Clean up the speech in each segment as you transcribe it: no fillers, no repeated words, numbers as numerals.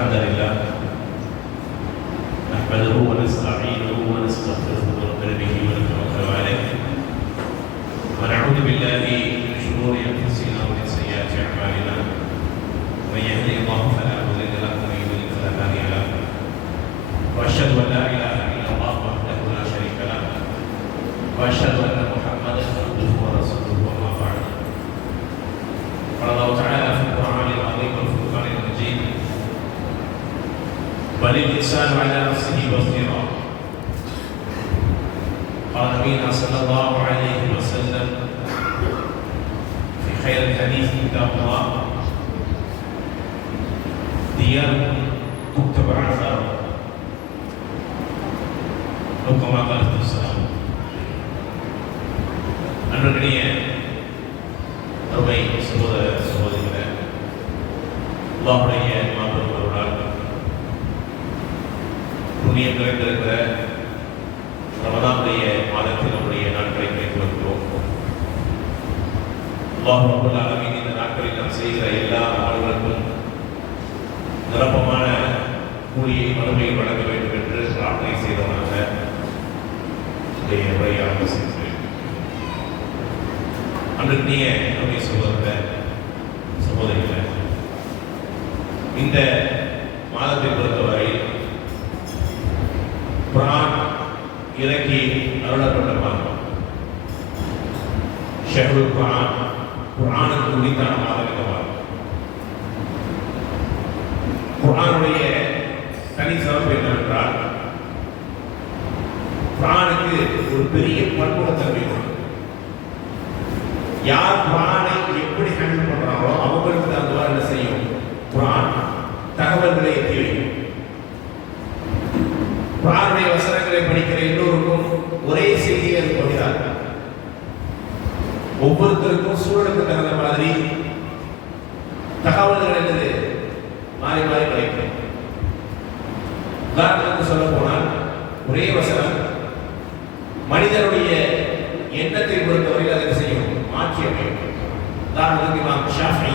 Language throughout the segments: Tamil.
الحمد لله نحمده ونستعينه ونستغفره ونؤمن به ونتوكل عليه ونعوذ بالله من شرور انفسنا ومن سيئات اعمالنا من يهده الله فلا مضل له ومن يضلل فلا هادي له واشهد ان لا اله الا الله وحده لا شريك له واشهد ان محمدا عبده ورسوله وما بعد قال الله تعالى في القران العظيم والفرقان المجيد بل الانسان على نفسه بصيرا قال نبينا صلى الله عليه وسلم في خير الحديث كتاب الله دياركم تكتب اعمالكم أو كما قال السلام அன்றைய அருமை சகோதர சகோதரிகளே, அல்லாஹ்வுடைய மாபெரும் அருளால் புண்ணியம் நிறைந்திருக்கிற ரமதானுடைய மாதத்தில் நம்முடைய நாட்களை கிடைத்து வருகிறோம். அல்லாஹ் ரப்பல் ஆலமீன் இந்த நாட்களில் நாம் செய்கிற எல்லா அமல்களுக்கும் நிரப்பமான கூலியை மறுமையை வழங்க வேண்டும் என்று பிரார்த்தனை செய்தவனாக உரையாக செய்கிறேன். அன்றைய நம்முடைய சகோதரிகளை இந்த மாதத்தை பொறுத்தவரையில் குர்ஆன் இறக்கி அருளப்பட்ட மாதம். ஷஹ்ருல் குர்ஆன், குர்ஆனுக்கு உரித்தான மாதம் இந்த மாதம். குர்ஆனுடைய தனி சிறப்பு என்னவென்றால் குர்ஆனுக்கு ஒரு பெரிய பன்முகத்தன்மை உண்டு. யார் குர்ஆனை எப்படி ஹேண்டில் பண்றாங்களோ அவங்களுக்கு தகுந்த என்ன செய்யும், குர்ஆன் தகவல்களை எத்தி வைக்கும். குர்ஆனுடைய வசனங்களை படிக்கிற எல்லோருக்கும் ஒரே செய்தியை அது பகிராது. ஒவ்வொருத்தருக்கும் சூழலுக்கு தகுந்த மாதிரி தகவல்கள் என்னது மாறி மாறி கிடைக்கும். உதாரணத்துக்கு சொல்ல போனால் ஒரே வசனம் மனிதனுடைய எண்ணத்தை பொறுத்தவரையில் அதை செய்யும், மாற்றி அமையும். உதாரணத்துக்கு இமாம் ஷாஃபி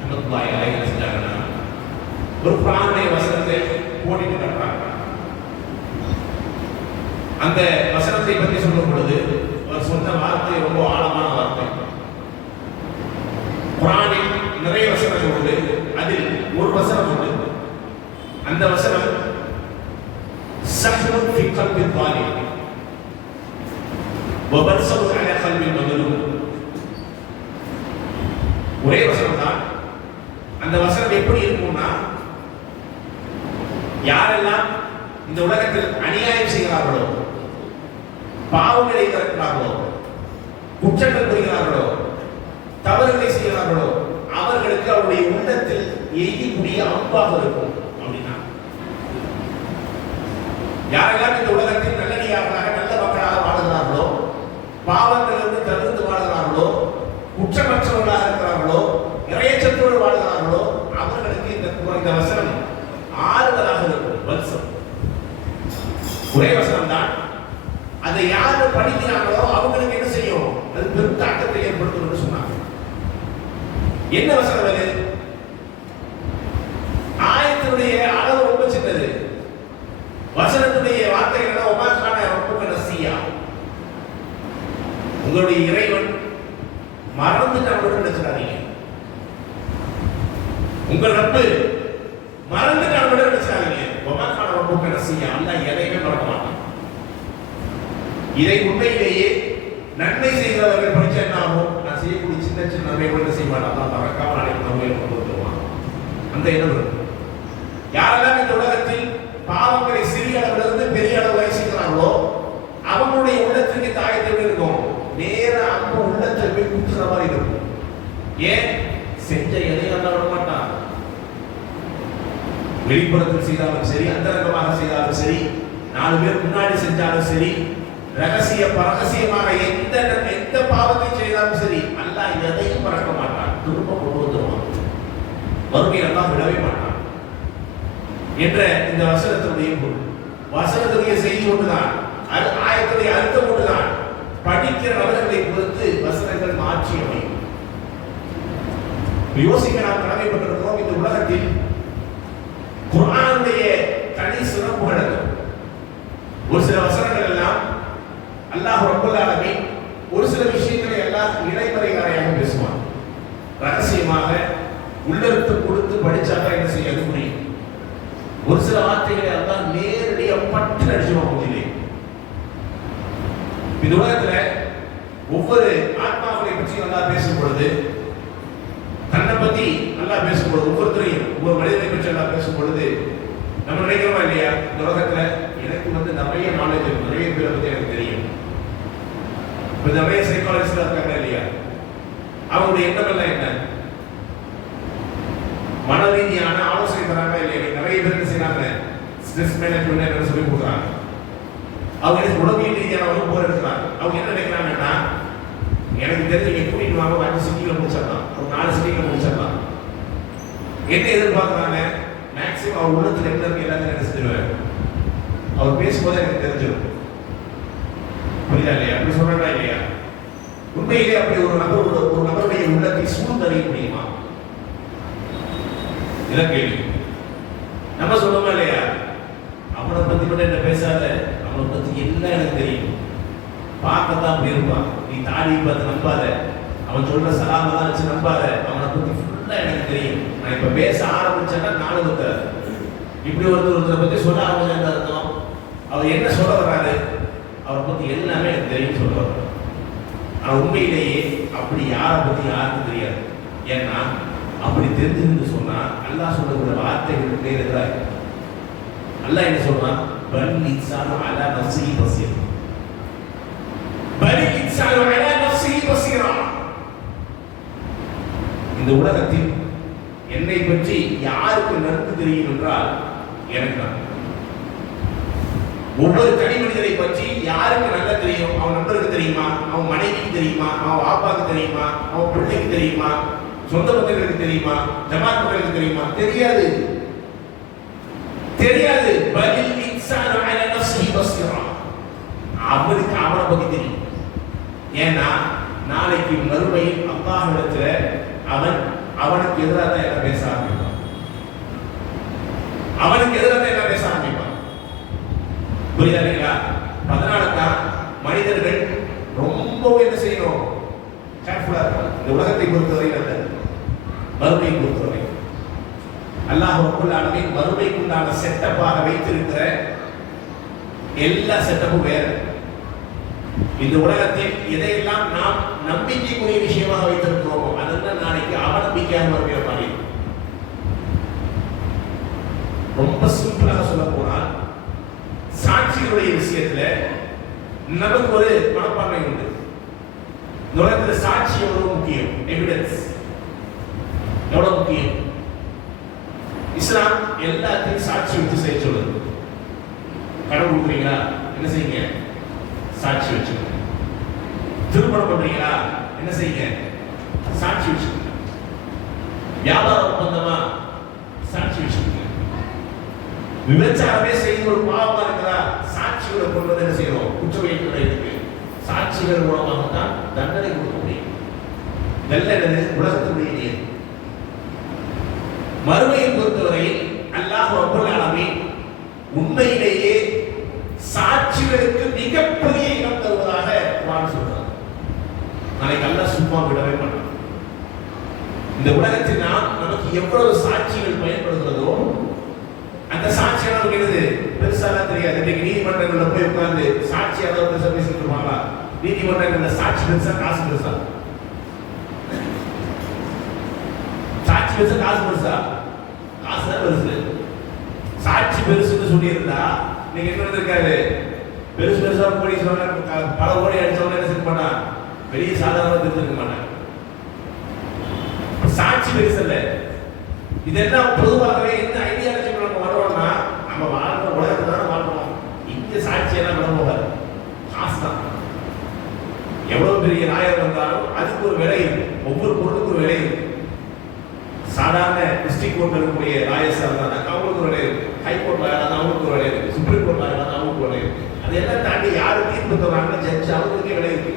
ரஹ்மத்துல்லாஹி அலைஹி என்ன செஞ்சாங்கன்னா, ஒரு குர்ஆனுடைய வசனத்தை போட்டிட்டு காட்டுறாங்க. அந்த வசனத்தை பற்றி சொல்லும் பொழுது அவர் சொன்ன வார்த்தை ரொம்ப ஆழமான வார்த்தை. குர்ஆனில் நிறைய வசனங்கள் உண்டு, அதில் ஒரு வசனம் உண்டு. அந்த வசனம் சஹ்ருன் ஃபி கல்பி ظالم وبلسم على قلب المظلوم. ஒரே வசனம் தான். அந்த வசனம் எப்படி இருக்கும்னா, யாரெல்லாம் இந்த உலகத்தில் அநியாயம் செய்கிறார்களோ, பாவங்களை இருக்கிறார்களோ, குற்றங்கள் புரிகிறார்களோ, தவறுகளை செய்கிறார்களோ அவர்களுக்கு அவருடைய உள்ளத்தில் எய்யக்கூடிய அன்பாக இருக்கும் அப்படின்னா, யாரெல்லாம் இந்த உலகத்தில் நல்லடியார்களாக நல்ல மக்களாக வாழ்கிறார்களோ, பாவங்களிலிருந்து தவிர்த்து வாழ்கிறார்களோ, குற்றமற்றவர்களாக இருக்கிறார்களோ, இறையச்சத்தோடு வாழ்கிறார்களோ அவர்களுக்கு இந்த வசனம் ஆறுதலாக இருக்கும். வல்சம் ஒரே வசனம் தான். அதை யாரு படிக்கிறாங்களோ அவங்களுக்கு என்ன செய்யும், அது பெரும் தாக்கத்தை ஏற்படுத்தும் என்று சொன்னாங்க. என்ன வசனம் அது? ஆயத்தினுடைய அளவு ரொம்ப சின்னது. வசனத்துடைய வார்த்தைகள் ஒமாக்கான ரொம்ப நசியா, உங்களுடைய இறைவன் மறந்துட்டாங்க நினைச்சாதீங்க. உங்கள் ரப்பு மறந்துட்டாங்க நினைச்சாதீங்க. ஒமாக்கான ரொம்ப நசியா, அல்லாஹ் எதையுமே மறக்க மாட்டான். இதை உண்மையிலேயே நன்மை செய்கிறவர்கள் படிச்சா என்ன ஆகும், நான் செய்யக்கூடிய சின்ன சின்ன நன்மைகள் செய்ய மாட்டான், அல்லாஹ் மறக்காம நாளைக்கு நன்மையை கொண்டு வந்துருவான். அந்த எண்ணம் இருக்கு. யாரெல்லாம் இந்த உலகத்தில் பாவங்களை சிறிய அளவிலிருந்து பெரிய அளவு வயசுகிறார்களோ அவங்களுடைய உள்ளத்திற்கு தாயத்தை இருக்கும், நேர அன்பு உள்ளத்தில் போய் குத்துற மாதிரி இருக்கும். ஏன்? செஞ்ச எதையும் அல்ல விட மாட்டான். வெளிப்புறத்தில் செய்தாலும் சரி, அந்தரங்கமாக செய்தாலும் சரி, 4 பேர் முன்னாடி செஞ்சாலும் சரி, ரகசிய பரகசியமாக எந்த பாவத்தை செய்தாலும் சரி, அல்லாஹ் எதையும் மறக்க மாட்டான். திரும்ப கொண்டு வந்துருவான். மறுமையில் அல்லாஹ் விடவே மாட்டான் என்ற இந்த வசனத்துடைய பொருள். வசனத்துடைய செய்தி ஒன்றுதான், ஆயத்துடைய அர்த்தம் ஒன்றுதான். படிக்கிற நபர்களை பொறுத்து வசனங்கள் மாற்றி அமையும். யோசிக்க நாம் கடமைப்பட்டிருக்கிறோம். இந்த உலகத்தில் குர்ஆனுடைய தனி சிறப்புகள் அது. ஒரு சில வசனங்கள் எல்லாம் அல்லாஹ் ரப்பல் ஆலமீன் ஒரு சில விஷயங்களை எல்லாம் இடைமறையாக பேசுவான். ரகசியமாக உள்ளெடுத்து கொடுத்து படிச்சாதான் என்ன செய்ய முடியும். ஒரு சில வார்த்தைகளை அல்லாஹ் நேரடியாக பட்டு அடிச்சுவான் முடியல. இந்த உலகத்துல ஒவ்வொரு ஆத்மாக்களை பற்றி அல்லாஹ் பேசும் பொழுது, தன்னை பத்தி அல்லாஹ் பேசும் பொழுது, ஒவ்வொருத்தரையும் ஒவ்வொரு மனிதனை பற்றி அல்லாஹ் பேசும் பொழுது நம்ம நினைக்கிறோமா இல்லையா, இந்த உலகத்துல எனக்கு நிறைய நாலேஜ் இருக்கு, நிறைய பேரை பத்தி எனக்கு தெரியும். இப்ப நிறைய சைக்காலஜிஸ்ட் இருக்காங்க இல்லையா, அவங்களுடைய எண்ணம் எல்லாம் என்ன, மன ரீதியான ஆலோசனை தராங்க இல்லையா. நிறைய பேர் என்ன செய்யறாங்க, ஸ்ட்ரெஸ் மேனேஜ்மெண்ட் சொல்லி கொடுக்குறாங்க. அவங்க உடம்பியல் ரீதியான வகுப்பு எடுக்கிறாங்க. அவங்க என்ன நினைக்கிறாங்கன்னா, எனக்கு தெரிஞ்சு நீங்க கூட்டிட்டு வாங்க, 5 சிட்டியில முடிச்சிடலாம், ஒரு 4 சிட்டியில முடிச்சிடலாம். என்ன எதிர்பார்க்கறாங்க, மேக்ஸிமம் அவர் உள்ளத்துல என்ன இருக்கு எல்லாத்தையும் என்ன செஞ்சிருவாரு, அவர் பேசும்போது எனக்கு தெரிஞ்சிடும். புரியுதா இல்லையா, அப்படி சொல்றாங்களா இல்லையா. உண்மையிலே அப்படி ஒரு நபருடைய உள்ளத்தை சூழ்ந்தறிய முடியுமா, இதான் கேள்வி. நம்ம சொல்லுவோமா இல்லையா, அவனை பத்தி மட்டும் என்ன பேசாத, அவனை பத்தி எல்லாம் எனக்கு தெரியும், பார்க்கத்தான் அப்படி இருப்பான், நீ தாடி பார்த்து நம்பாத, அவன் சொல்ற சலாம தான் வச்சு நம்பாத, அவனை பத்தி ஃபுல்லா எனக்கு தெரியும், நான் இப்ப பேச ஆரம்பிச்சேன்னா நாலு பத்தாது. இப்படி ஒருத்தரை பத்தி சொல்ல ஆரம்பிச்சா அர்த்தம் அவர் என்ன சொல்ல வர்றாரு, அவரை பத்தி எல்லாமே எனக்கு தெரியும் சொல்ல வர்றாரு. ஆனா உண்மையிலேயே அப்படி யாரை பத்தி யாருக்கும் தெரியாது. ஏன்னா அப்படி தெரிஞ்சுன்னு சொன்னா அல்லாஹ் சொல்ற வார்த்தைகள் நேரடியாக அல்லாஹ் என்ன சொல்றான், பல் இன்சானு அலா நஃப்ஸிஹி பஸீர், பல் இன்சானு அலா நஃப்ஸிஹி பஸீரா. இந்த உலகத்தில் என்னை பற்றி யாருக்கு நன்கு தெரியும் என்றால் எனக்கு தான். ஒவ்வொரு தனி மனிதரை பற்றி யாருக்கு நல்லா தெரியும், அவன் நண்பருக்கு தெரியுமா, அவன் மனைவிக்கு தெரியுமா, அவன் பாப்பாக்கு தெரியுமா, அவன் பிள்ளைக்கு தெரியுமா, சொந்த பந்தங்களுக்கு தெரியுமா, ஜமாத் மக்களுக்கு தெரியுமா, தெரியாது. தெரியாது. பலில் இன்சானு அலா நஃப்ஸிஹி பஸீரா, அவனுக்கு அவனை பத்தி தெரியும். ஏன்னா நாளைக்கு மறுமையில் அல்லாஹ்விடத்துல அவனுக்கு எதிராக என்ன பேச ஆரம்பிப்பான், அவனுக்கு எதிராக என்ன பேச ஆரம்பிப்பான். புரியுதா இல்லைங்களா. அதனாலதான் மனிதர்கள் ரொம்ப என்ன செய்யணும், கேர்ஃபுல்லா இருக்கணும். இந்த உலகத்தை பொறுத்தவரை அல்ல, மறுமையை பொறுத்தவரை அல்லாஹ் ரப்பல் ஆலமீன் மறுமைக்குண்டான செட்டப்பாக வைத்திருக்கிற எல்லா செட்டப்பும் வேற. இந்த உலகத்தில் எதையெல்லாம் நாம் நம்பிக்கைக்குரிய விஷயமாக வைத்திருக்கிறோமோ அதெல்லாம் நாளைக்கு அவநம்பிக்கையாக வருகிற மாதிரி. ரொம்ப சிம்பிளாக சொல்ல போனால், சாட்சிகளுடைய விஷயத்துல நமக்கு ஒரு மனப்பான்மை உண்டு. இந்த உலகத்தில் சாட்சி எவ்வளவு முக்கியம், எவிடன்ஸ் எவ்வளவு முக்கியம். இஸ்லாம் எல்லாத்தையும் சாட்சி வச்சு செய்ய சொல்லுது. கடன் கொடுக்குறீங்களா, என்ன செய்யுங்க, சாட்சி வச்சுக்கோங்க. திருமணம் பண்றீங்களா, என்ன செய்யுங்க, சாட்சி வச்சுக்கோங்க. வியாபார ஒப்பந்தமா, சாட்சி வச்சுக்கோங்க. விபச்சாரமே செய்து ஒரு பாவமா இருக்கிறா, சாட்சிகளை கொண்டு வந்து என்ன செய்யணும், குற்றவியல் இருக்கு. சாட்சிகள் மூலமாகத்தான் தண்டனை கொடுக்க முடியும். நல்லது உலகத்துடைய நீர். மறுமையை பொறுத்தவரையில் அல்லாஹ் ரப்பல் ஆலமீன் உண்மையிலேயே சாட்சிகளுக்கு மிகப்பெரிய இடம் தருவதாக குர்ஆன் சொல்றார். நாளைக்கு அல்லாஹ் சும்மா விடவே மாட்டான். இந்த உலகத்தில் நமக்கு எவ்வளவு சாட்சிகள் பயன்படுகிறதோ அந்த சாட்சியாக நமக்கு என்னது பெருசாக தெரியாது. இன்னைக்கு நீதிமன்றங்கள்ல போய் உட்கார்ந்து சாட்சி அளவு பெருசா பேசிட்டு இருப்பாங்களா, நீதிமன்றங்கள்ல சாட்சி பெருசா காசு பெருசா, சாட்சி பெருசா காசு பெருசா, காசு தான் பெருசு. சாட்சி பெருசுன்னு சொல்லி இருந்தா நீங்க என்ன இருக்காரு, பெருசு பெருசா போய் சொன்ன பல கோடி அடிச்சவங்க என்ன செய்ய மாட்டான், வெளியே சாதாரணமா தெரிஞ்சிருக்க மாட்டான். சாட்சி பெருசு இல்ல. இதெல்லாம் பொதுவாகவே எந்த ஐடியா நம்ம வர்றோம்னா, நம்ம வாழ்ற உலகத்தை தானே வாழ்றோம். இங்க சாட்சியெல்லாம் விட போகாது, காசு தான். எவ்வளவு பெரிய நாயர் வந்தாலும் அதுக்கு ஒரு விலை இருக்கு, ஒவ்வொரு பொருளுக்கு ஒரு விலை இருக்கு. சாதாரண டிஸ்ட்ரிக்ட் கோர்ட்ல இருக்கக்கூடிய லாயர்ஸா இருந்தாங்க, அவங்களுக்கு ஒரு விலை இருக்கு. ஹைகோர்ட் லாயர் அவங்களுக்கு ஒரு விலை இருக்கு. சுப்ரீம் கோர்ட் லாயர் அவங்களுக்கு ஒரு விலை இருக்கு. அதெல்லாம் தாண்டி யாரு தீர்ப்பு தர்றாங்க, ஜட்ஜ், அவங்களுக்கே விலை இருக்கு.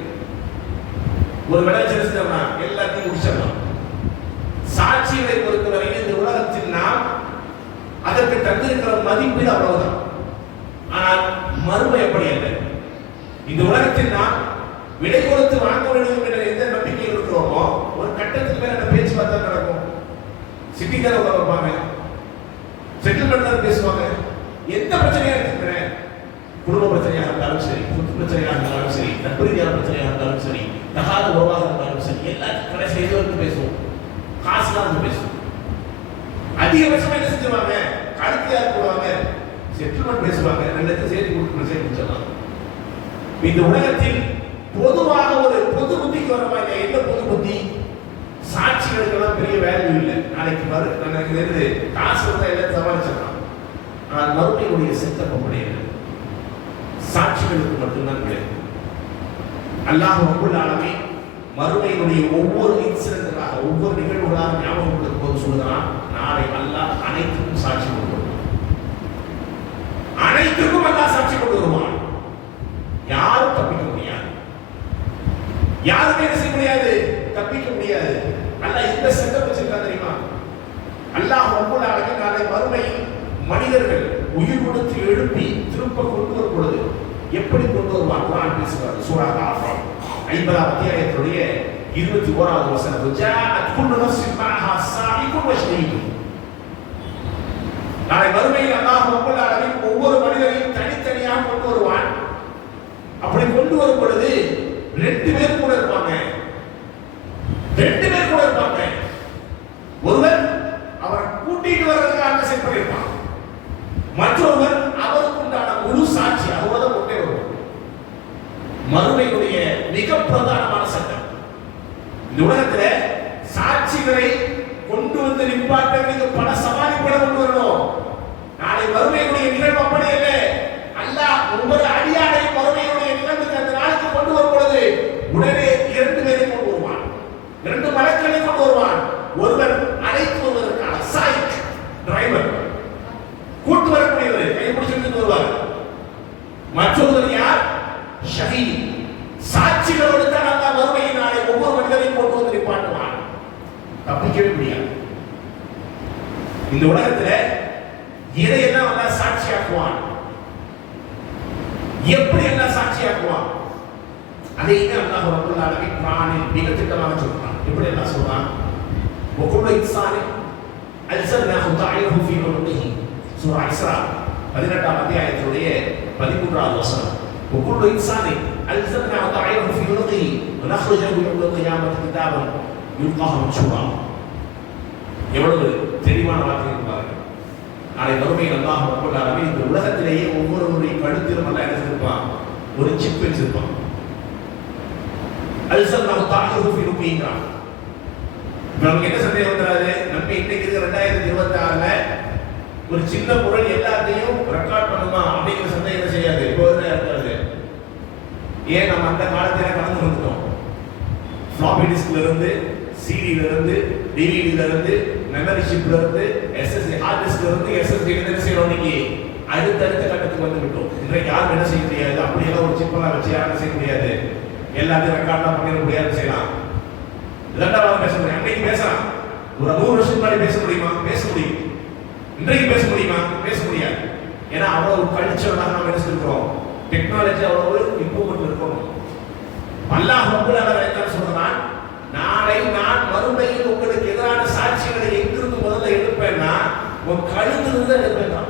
ஒரு விலை செலுத்தோம்னா எல்லாத்தையும் முடிச்சிடலாம். சாட்சிகளை பொறுத்தவரையில் இந்த உலகத்தில் நாம் அதற்கு இருக்கிற மதிப்பீடு அவ்வளவுதான். ஆனால் மறுமை எப்படி அல்ல. இந்த உலகத்தில் நாம் விடை கொடுத்து வாங்க வேண்டும் என்ற எந்த நம்பிக்கையில் இருக்கிறோமோ ஒரு கட்டத்துக்கு மேல அந்த பேச்சுவார்த்தை நடக்கும். சிட்டிக்கார வைப்பாங்க, செட்டில்மெண்ட் பேசுவாங்க. எந்த பிரச்சனையா இருக்கிறேன், குடும்ப பிரச்சனையாக இருந்தாலும் சரி, சொத்து பிரச்சனையாக இருந்தாலும் சரி, நட்பு ரீதியான பிரச்சனையாக இருந்தாலும் சரி, தகாத உறவாக இருந்தாலும் சரி, எல்லாத்துக்கும் கடைசி எதுவும் பேசுவோம். காசுலாம் வந்து பேசுவோம். அதிகபட்சமா என்ன செஞ்சுருவாங்க, கடுத்தியா போடுவாங்க, செட்டில்மெண்ட் பேசுவாங்க, ரெண்டு சேர்த்து கொடுத்து சேர்த்து முடிச்சிடலாம். இந்த உலகத்தில் பொதுவாக ஒரு பொது புத்திக்கு வரமா இல்லை. என்ன பொது புத்தி? சாட்சிகளுக்கெல்லாம் பெரிய வேல்யூ இல்லை. நாளைக்கு எனக்கு தெரியுது காசு இருந்தா எல்லாம் சமாளிச்சிடலாம். ஆனால் மறுமையுடைய சித்தம் அப்படியே சாட்சிகளுக்கு மட்டும்தான் கிடையாது. அல்லாஹ் ரப்பல் ஆலமீன் மறுமையினுடைய ஒவ்வொரு இன்சிடென்ட்களாக ஒவ்வொரு நிகழ்வுகளாக ஞாபகப்படுத்தும் போது சொல்லுகிறான், நாளை அல்லாஹ் அனைத்துக்கும் சாட்சி கொண்டு வருவான். அனைத்துக்கும் அல்லாஹ் சாட்சி கொண்டு வருவான். யாரும் தப்பிக்க முடியாது, யாருமே என்ன செய்ய முடியாது, தப்பிக்க முடியாது. அல்லாஹ் இந்த செட்டப் வச்சிருக்கான் தெரியுமா? அல்லாஹ் ரப்பல் ஆலமீன் நாளை மறுமையில் மனிதர்கள் உயிர் கொடுத்து எழுப்பி திரும்ப கொண்டு வரும் பொழுது எப்படி கொண்டு வருவான்? குர்ஆன் பேசுகிறது. சூரா காஃப் 50 அத்தியாயத்துடைய 21வது வசனம். ஜாஅத் குல்லு நஃப்ஸின் மஅஹா ஸாயிகுன் வ ஷஹீதுன். நாளை மறுமையில் அல்லாஹ் ரப்பல் ஆலமீன் ஒவ்வொரு மனிதரையும் தனித்தனியாக கொண்டு வருவான். அப்படி கொண்டு வரும் பொழுது 2 பேர் கூட இருப்பாங்க. 2 பேர் கூட இருப்பாங்க. ஒருவர் அவரை கூட்டிட்டு வர்றதுக்காக செட் பண்ணிருப்பான், மற்றொருவர் அவருக்கு உண்டான முழு சாட்சி அவரோட கொண்டே வருவார். மறுமையுடைய மிக பிரதானமான சட்டம். இந்த உலகத்துல சாட்சிகளை கொண்டு வந்து நிப்பாட்டுறதுக்கு பல சமாளிப்பட கொண்டு வரணும். நாளை மறுமையுடைய நிகழ்வு அப்படி அல்ல. அல்லாஹ் ஒவ்வொரு அடியாரை மறுமையுடைய நிகழ்வுக்கு அந்த நாளுக்கு கொண்டு வரும் பொழுது உடனே 2 பேரை கொண்டு வருவான், 2 மலக்களை கொண்டு வருவான். ஒருவர் அழைத்து வருவதற்கான சாயிக் டிரைவர், கூட்டு வரக்கூடியவர், கைப்பிடிச்சு வருவார். மற்றொருவர் யார்? ஷஹீத். சாட்சிகளோடு தான் அல்லாஹ் மறுமையின் நாளை ஒவ்வொரு மனிதரையும் கொண்டு வந்து நிப்பாட்டுவான். தப்பிக்கவே முடியாது. இந்த உலகத்துல எதையெல்லாம் அல்லாஹ் சாட்சியாக்குவான், எப்படி எல்லாம் சாட்சியாக்குவான், அதையுமே அல்லாஹ் ரப்பல் ஆலமீன் குர்ஆனில் மிக திட்டமாக சொல்றான். எப்படி எல்லாம் சொல்றான்? وكل إنسان ألزمناه طائره في عنقه. சூரா இஸ்ரா 18ஆம் அத்தியாயத்துடைய 13வது வசனம். وكل إنسان ألزمناه طائره في عنقه ونخرج له يوم القيامة كتابا يلقاه منشورا. எவ்வளவு தெளிவான வார்த்தை பாருங்க. நாளை மறுமையில் அல்லாஹ் ரப்பல் ஆலமீன் இந்த உலகத்திலேயே ஒவ்வொருவருடைய கழுத்திலும் அல்லாஹ் என்ன செஞ்சிருப்பான்? ஒரு சிப் வச்சிருப்பான். அல்ஸம்னாஹு தாயிரு ஃபீ ருபீனா. நமக்கு என்ன சந்தேகம் வந்துடாது? நம்ம இன்னைக்கு 2026ல ஒரு சின்ன பொருள் எல்லாத்தையும் ரெக்கார்ட் பண்ணுமா அப்படிங்கிற சந்தேகம் செய்யாது. எப்போதுமே இருக்காது. ஏன் நம்ம அந்த காலத்துல கடந்து வந்துட்டோம். ஃப்ளாப்பி டிஸ்க்ல இருந்து, சிடில இருந்து, டிவிடில இருந்து, மெமரி சிப்ல இருந்து, எஸ்எஸ்டி ஹார்ட் டிஸ்க்ல இருந்து, எஸ்எஸ்டி என்ன செய்யறோம்? இன்னைக்கு அடுத்தடுத்த கட்டத்துக்கு வந்து விட்டோம். இன்றைக்கு யாரும் என்ன செய்ய முடியாது, அப்படியெல்லாம் ஒரு சிப்பெல்லாம் வச்சு யாரும் செய்ய முடியாது. எல்லாத்தையும் ரெக்கார்ட்லாம் பண்ணிட முடியாது, செய்யலாம். இரண்டாவது பேச முடியும். அன்னைக்கு பேசலாம். ஒரு 100 வருஷத்துக்கு முன்னாடி பேச முடியுமா? பேச முடியும். இன்றைக்கு பேச முடியுமா? பேச முடியாது. ஏன்னா அவ்வளவு கழிச்சவனாக நாம் இருக்கிறோம். டெக்னாலஜி அவ்வளவு இம்ப்ரூவ்மெண்ட் இருக்கணும். அல்லாஹ் ரப்பல் ஆலமீன் சொல்றான், நாளை நான் மறுமையில் உங்களுக்கு எதிரான சாட்சிகளை எங்கிருந்து முதல்ல எடுப்பேன்னா உன் கழுத்திலிருந்து எடுப்பேன்.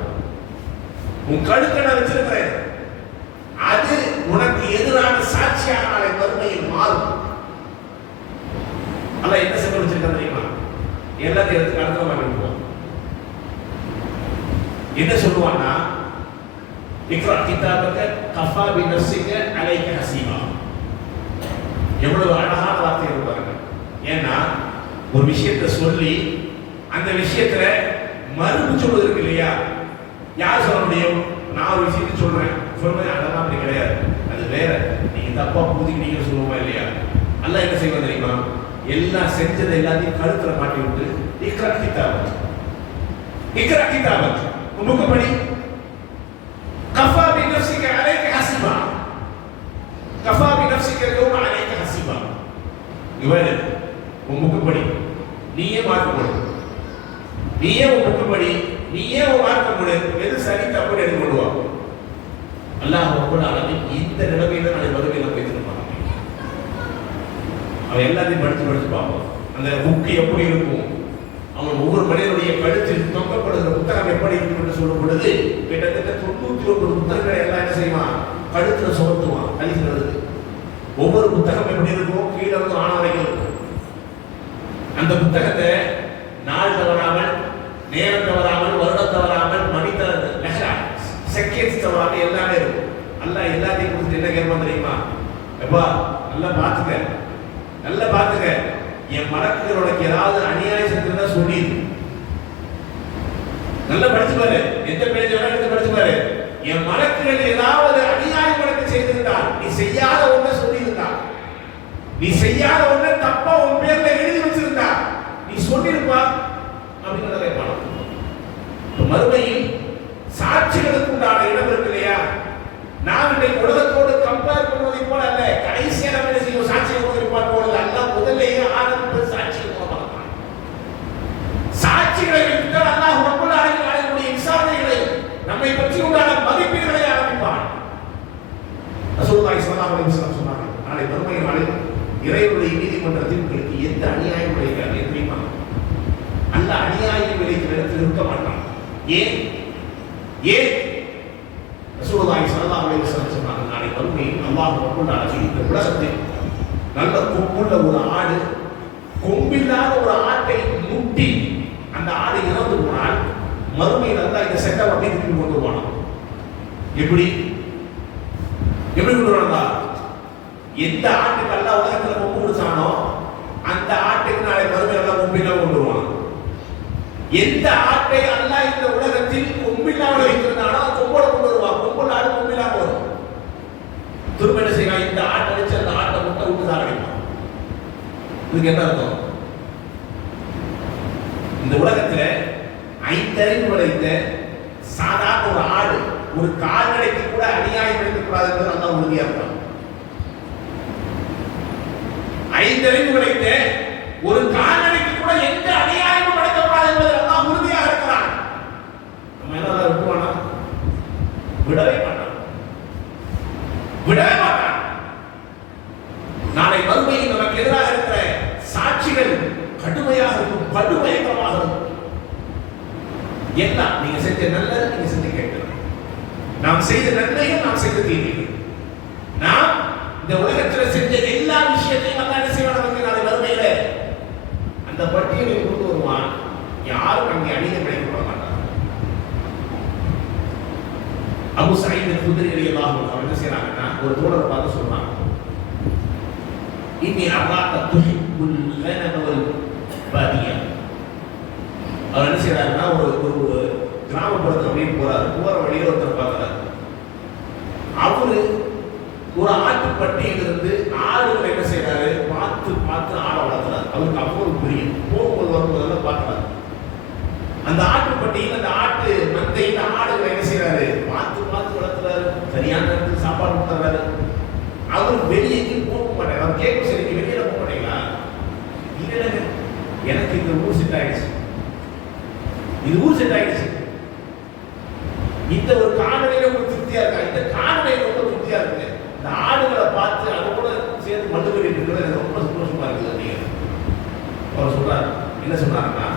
உன் கழுத்தை நான் வச்சிருக்கிறேன், அது உனக்கு எதிரான சாட்சியாக நாளை மறுமையில் மாறும். அல்ல என்ன செய்ய வச்சிருக்க தெரியுமா? எல்லாத்தையும் எடுத்து கடத்தமா எடுப்போம். என்ன சொல்லுவான்னா, இக்ரா கிதாபக கஃபா பி நஃப்ஸிக அலைக ஹஸீபா. எவ்வளவு அழகான வார்த்தை பாருங்க. ஏன்னா ஒரு விஷயத்தை சொல்லி அந்த விஷயத்துல மறுப்பு சொல்வது இருக்கு இல்லையா? யார் சொல்ல முடியும்? நான் ஒரு விஷயத்தை சொல்றேன், சொல்றேன், அதெல்லாம் அப்படி கிடையாது, அது வேற, நீங்க தப்பா புரிஞ்சுக்கிட்டீங்கன்னு சொல்லுவோமா இல்லையா? அல்லாஹ் என்ன செய்வான் தெரியுமா? எல்லாம் செஞ்சதை எல்லாத்தையும் கழுத்துல மாட்டி விட்டு இக்ரா கிதாபக், இக்ரா கிதாபக், புக்கு படி, கஃபா பி நஃப்ஸிக அலைக ஹஸீபா, கஃபா பி நஃப்ஸிக யௌம அலைக ஹஸீபா. இவனே உன் புக்கு படி, நீயே மார்க் போடு, நீயே உன் புக்கு படி, நீயே ஒரு மார்க்கம் கொடு, எது சரி தப்பு எடுத்து கொண்டு வா. அல்லாஹ் ரப்பல் ஆலமீன் இந்த நிலைமையில நாளை மறுமையில போய் திருப்பாங்க. அவன் எல்லாத்தையும் படிச்சு பார்ப்போம். அந்த புக்கு எப்படி இருக்கும், அவன் ஒவ்வொரு மனிதனுடைய கழுத்தில் தொங்கப்படுகிற புத்தகம் எப்படி இருக்கும் என்று சொல்லும் பொழுது கிட்டத்தட்ட 99 புத்தகங்களை எல்லாம் என்ன செய்வான், கழுத்துல சுமத்துவான், அழிக்கிறது. ஒவ்வொரு புத்தகம் எப்படி இருக்கும், கீழே இருந்து ஆணவரைகள் இருக்கும். அந்த புத்தகத்தை நாள் தவறாமல், நேரம் தவறாமல், வருடம் தவறாமல், மணி செகண்ட்ஸ் தவறாமல் எல்லாமே இருக்கும். அல்லாஹ் எல்லாத்தையும் கொடுத்து என்ன கேட்பான் தெரியுமா, எப்பா நல்லா பார்த்துக்க, நல்லா பார்த்துக்க, என் மலக்குகள் உனக்கு ஏதாவது அநியாயம் செஞ்சிருந்தா சொல்லிடு. நல்லா படிச்சு பாரு, எந்த பேஜ் வேணா எடுத்து படிச்சு பாரு. என் மலக்குகள் ஏதாவது அநியாயம் உனக்கு செய்திருந்தால், நீ செய்யாத ஒன்றை சொல்லியிருந்தா, நீ செய்யாத ஒன்றை தப்பா உன் பேர்ல எழுதி வச்சிருந்தா, நீ சொல்லிருப்பா அப்படின்னு கேட்பான். மறுமையில் சாட்சிகளுக்கு உண்டான இடம் இருக்கு இல்லையா, நாம் இன்றைக்கு உலகத்தோடு கம்பேர் பண்ணுவதை போல அல்ல. கடைசியாக நம்ம என்ன செய்யும், சாட்சியை பார்ப்போம். அல்ல முதல்லையே ஆரம்பிப்பது சாட்சிகள் மூலமாக. சாட்சிகளை வைத்தால் அல்லாஹ் ரப்பல் ஆலமீன் அவருடைய விசாரணைகளை, நம்மை பற்றி உண்டான மதிப்பீடுகளை ஆரம்பிப்பான். ரசூலுல்லாஹி ஸல்லல்லாஹு அலைஹி வஸல்லம் சொன்னார்கள், நாளை மறுமை நாளில் இறைவனுடைய நீதிமன்றத்தில் உங்களுக்கு எந்த அநியாயம் விளையாது தெரியுமா? அல்ல அநியாயம் விளைக்கிற இடத்தில் இருக்க மாட்டான். ஏன் ஏன் ரசூலுல்லாஹி ஸல்லல்லாஹு அலைஹி வஸல்லம் சொன்னார்கள், நாளை மறுமையில் அல்லாஹ் ரப்பல் ஆலமீன் இந்த உலகத்தில் நல்ல கொம்புள்ள ஒரு ஆடு, கொம்பில்லாத ஒரு ஆட்டை முட்டி அந்த ஆடு இறந்து போனால் மறுமையில் அல்லாஹ் இந்த செட்டப் அப்படியே திருப்பி கொண்டு வருவான். எப்படி எப்படி கொண்டு வருவாங்க? எந்த ஆட்டுக்கு அல்லாஹ் உலகத்துல கொம்பு கொடுத்தானோ அந்த ஆட்டுக்கு நாளை மறுமையில் அல்லாஹ் கொம்பில்லாம கொண்டு வருவான். எந்த ஆட்டை அல்லாஹ் இந்த உலகத்தில் கொம்பில்லாம வைத்திருந்தானோ கொம்போட கொண்டு வருவான். கொம்புள்ள ஆடு கொம்பில்லாம வரும். திரும்ப என்ன செய்யலாம், இந்த ஆட்டை வச்சு அந்த ஆட்டை முட்டை விட்டு சாரடிப்பான். இதுக்கு என்ன அர்த்தம்? இந்த உலகத்துல 5 அறிவு படைத்த சாதாரண ஒரு ஆடு, ஒரு கால்நடைக்கு கூட அநியாயம் இழைக்கக்கூடாது என்பது நல்லா உறுதியா இருக்கான். 5 அறிவு படைத்த ஒரு கால்நடைக்கு கூட எந்த அநியாயமும் நடக்கக்கூடாது என்பது நல்லா உறுதியாக இருக்கிறான். நம்ம என்ன விட்டுவானா? விடவே மாட்டான், விடவே மாட்டான். நாளை மறுமையில் நமக்கு எதிராக இருக்கிற சாட்சிகள் கடுமையாக இருக்கும், படுபயங்கரமாக இருக்கும். எல்லாம் நீங்க செஞ்ச நல்லது, நீங்க செஞ்ச கேட்டது, நாம் செய்த நன்மையும் நாம் செய்த தீமையும், நாம் இந்த உலகத்தில் செஞ்ச எல்லா விஷயத்தையும் நல்லா என்ன செய்வான், நமக்கு நாளை மறுமையில அந்த பட்டியலை கொண்டு வருவான். யாரும் அங்கே அநீதம் கிடைக்கப்பட மாட்டார். அபூ சயீத் அல்-குத்ரி ரலியல்லாஹு அன்ஹு அவர் என்ன செய்றாங்கன்னா, ஒரு தோழரை பார்த்து சொல்றாங்க, இன்னி அராக துஹிப்புல் கனம வல் பாதியா. அவர் என்ன செய்றாருன்னா, ஒரு கிராமப்புறத்துல அப்படியே போறாரு. போற வழியில ஒருத்தர் பார்க்கறாரு. அவரு ஒரு ஆட்டுப்பட்டியிலிருந்து ஆடுகளை என்ன செய்யறாரு, பார்த்து பார்த்து ஆட வளர்க்கிறார். அவருக்கு அவ்வளவு புரியும். போகும்போது வரும்போதெல்லாம் பார்க்கிறார். அந்த ஆட்டுப்பட்டியில் அந்த ஆட்டு மந்தையில் ஆடுகளை என்ன செய்யறாரு, பார்த்து பார்த்து வளர்க்கிறாரு. சரியான நேரத்துக்கு சாப்பாடு கொடுத்துறாரு. அவர் வெளியே போக மாட்டார். அவர் கேட்க சரி, வெளியில போக மாட்டீங்களா? இல்ல, எனக்கு இந்த ஊர் செட் ஆயிடுச்சு, இது ஊர் செட் ஆயிடுச்சு. இந்த ஒரு காணொலியில ஒரு திருப்தியா இருக்கா, இந்த காணொலியில ரொம்ப திருப்தியா இருக்கு. இந்த ஆடுகளை பார்த்து அது கூட சேர்ந்து மண்டு கட்டிட்டு இருக்கிறது எனக்கு ரொம்ப சந்தோஷமா இருக்குது. நீங்க அவர் சொல்றாரு, என்ன சொன்னாருன்னா,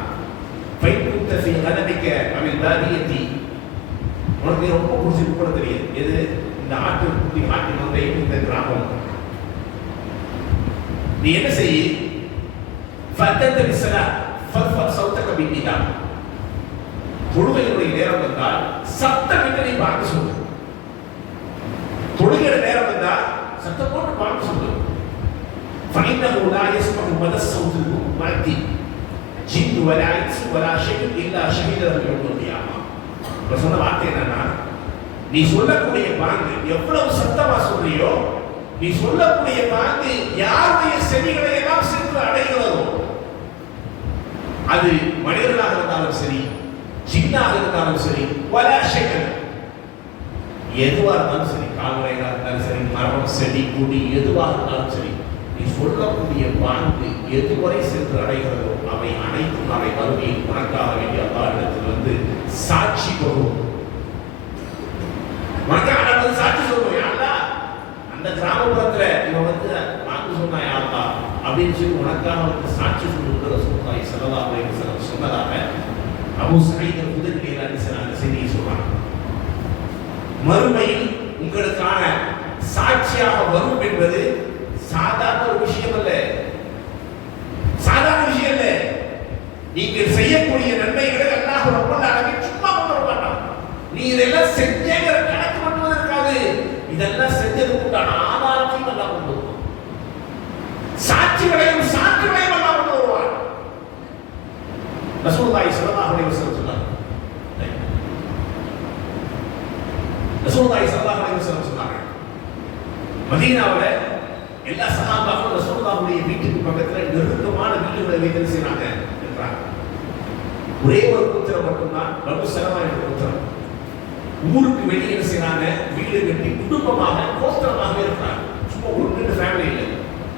பைக்குத்த ஃபீ கனமிக்க அமில் பாதியத்தி, உனக்கு ரொம்ப பிடிச்சி கூட தெரியும் எது, இந்த ஆட்டு குட்டி ஆட்டு மந்தையும் இந்த கிராமம். நீ என்ன செய்ய, ஃபத்தத்த பிஸ்ஸலா ஃபர்ஃப சௌதக பின்னிதா, தொழுகையுடைய நேரம் வந்தால் சத்தமிட்டு நீ பார்க்க சொல்லு. தொழுகையுடைய நேரம் வந்தால் சத்தம் போட்டு பார்க்க சொல்லு. ஃபைன்னஹு லா யஸ்மஉ மத ஸௌத்தில் முஅத்தி ஜின் வலா இன்ஸ் வலா ஷைء இல்லா ஷஹீத யௌமல் கியாமா. இப்ப சொன்ன வார்த்தை என்னன்னா, நீ சொல்லக்கூடிய பாங்கு எவ்வளவு சத்தமா சொல்றியோ, நீ சொல்லக்கூடிய பாங்கு யாருடைய செவிகளை எல்லாம் சென்று அடைகிறதோ, அது மனிதர்களாக இருந்தாலும் சரி, ஜின்னாக இருந்தாலும் சரி, வலா ஷைء, எதுவா இருந்தாலும் சரி, கால்நடையாக இருந்தாலும் சரி, மரம் செடி கொடி எதுவாக இருந்தாலும் சரி, நீ சொல்லக்கூடிய பாங்கு எதுவரை சென்று அடைகிறதோ அவை அனைத்தும் அவை மறுமையில் உனக்காக வேண்டிய அல்லாஹ்விடத்தில் சொல்லுவோம். உனக்காக வந்து சாட்சி சொல்லுவோம். யாரா அந்த கிராமப்புறத்துல இவன் வந்து வாக்கு சொன்னா யாரா அப்படின்னு சொல்லி உனக்காக வந்து சாட்சி சொல்லுகிற ரசூலுல்லாஹி ஸல்லல்லாஹு அலைஹி வஸல்லம் சொன்னதாக அபூ சயீத் அல்-குத்ரி அந்த செய்தியை சொல்றாங்க. மறுமையில் உங்களுக்கான சாட்சியாக வரும் என்பது சாதாரண ஒரு விஷயம் அல்ல. சாதாரண விஷயம் அல்ல. நீங்கள் செய்யக்கூடிய நன்மைகளை அல்லாஹ் ரப்பல் ஆலமீன் சும்மா கொண்டு வர மாட்டான். நீ இதெல்லாம் செஞ்சேங்கிற கணக்கு மட்டும் இருக்காது. இதெல்லாம் செஞ்சதுக்கு உண்டான ஆதாரத்தையும் அல்லாஹ் கொண்டு வருவான். சாட்சிகளையும் சான்றுகளையும் அல்லாஹ் கொண்டு வருவான். ரசூலுல்லாஹி ஸல்லல்லாஹு அலைஹி வஸல்லம் சொன்னார். ரசூலுல்லாஹி ஸல்லல்லாஹு அலைஹி வஸல்லம் சொன்னாங்க, மதீனாவுல எல்லா சஹாபாக்களும் ரசூலுல்லாஹுடைய வீட்டுக்கு பக்கத்துல நெருக்கமான வீடுகளை வைத்து செய்றாங்க என்றாங்க. ஒரே ஒரு புத்திரம் மட்டும்தான் பனு சலமா என்ற புத்திரம். ஊருக்கு வெளியே செய்றாங்க, வீடு கட்டி குடும்பமாக கோத்திரமாக இருக்கிறாங்க. சும்மா ஒரு ரெண்டு ஃபேமிலி இல்லை,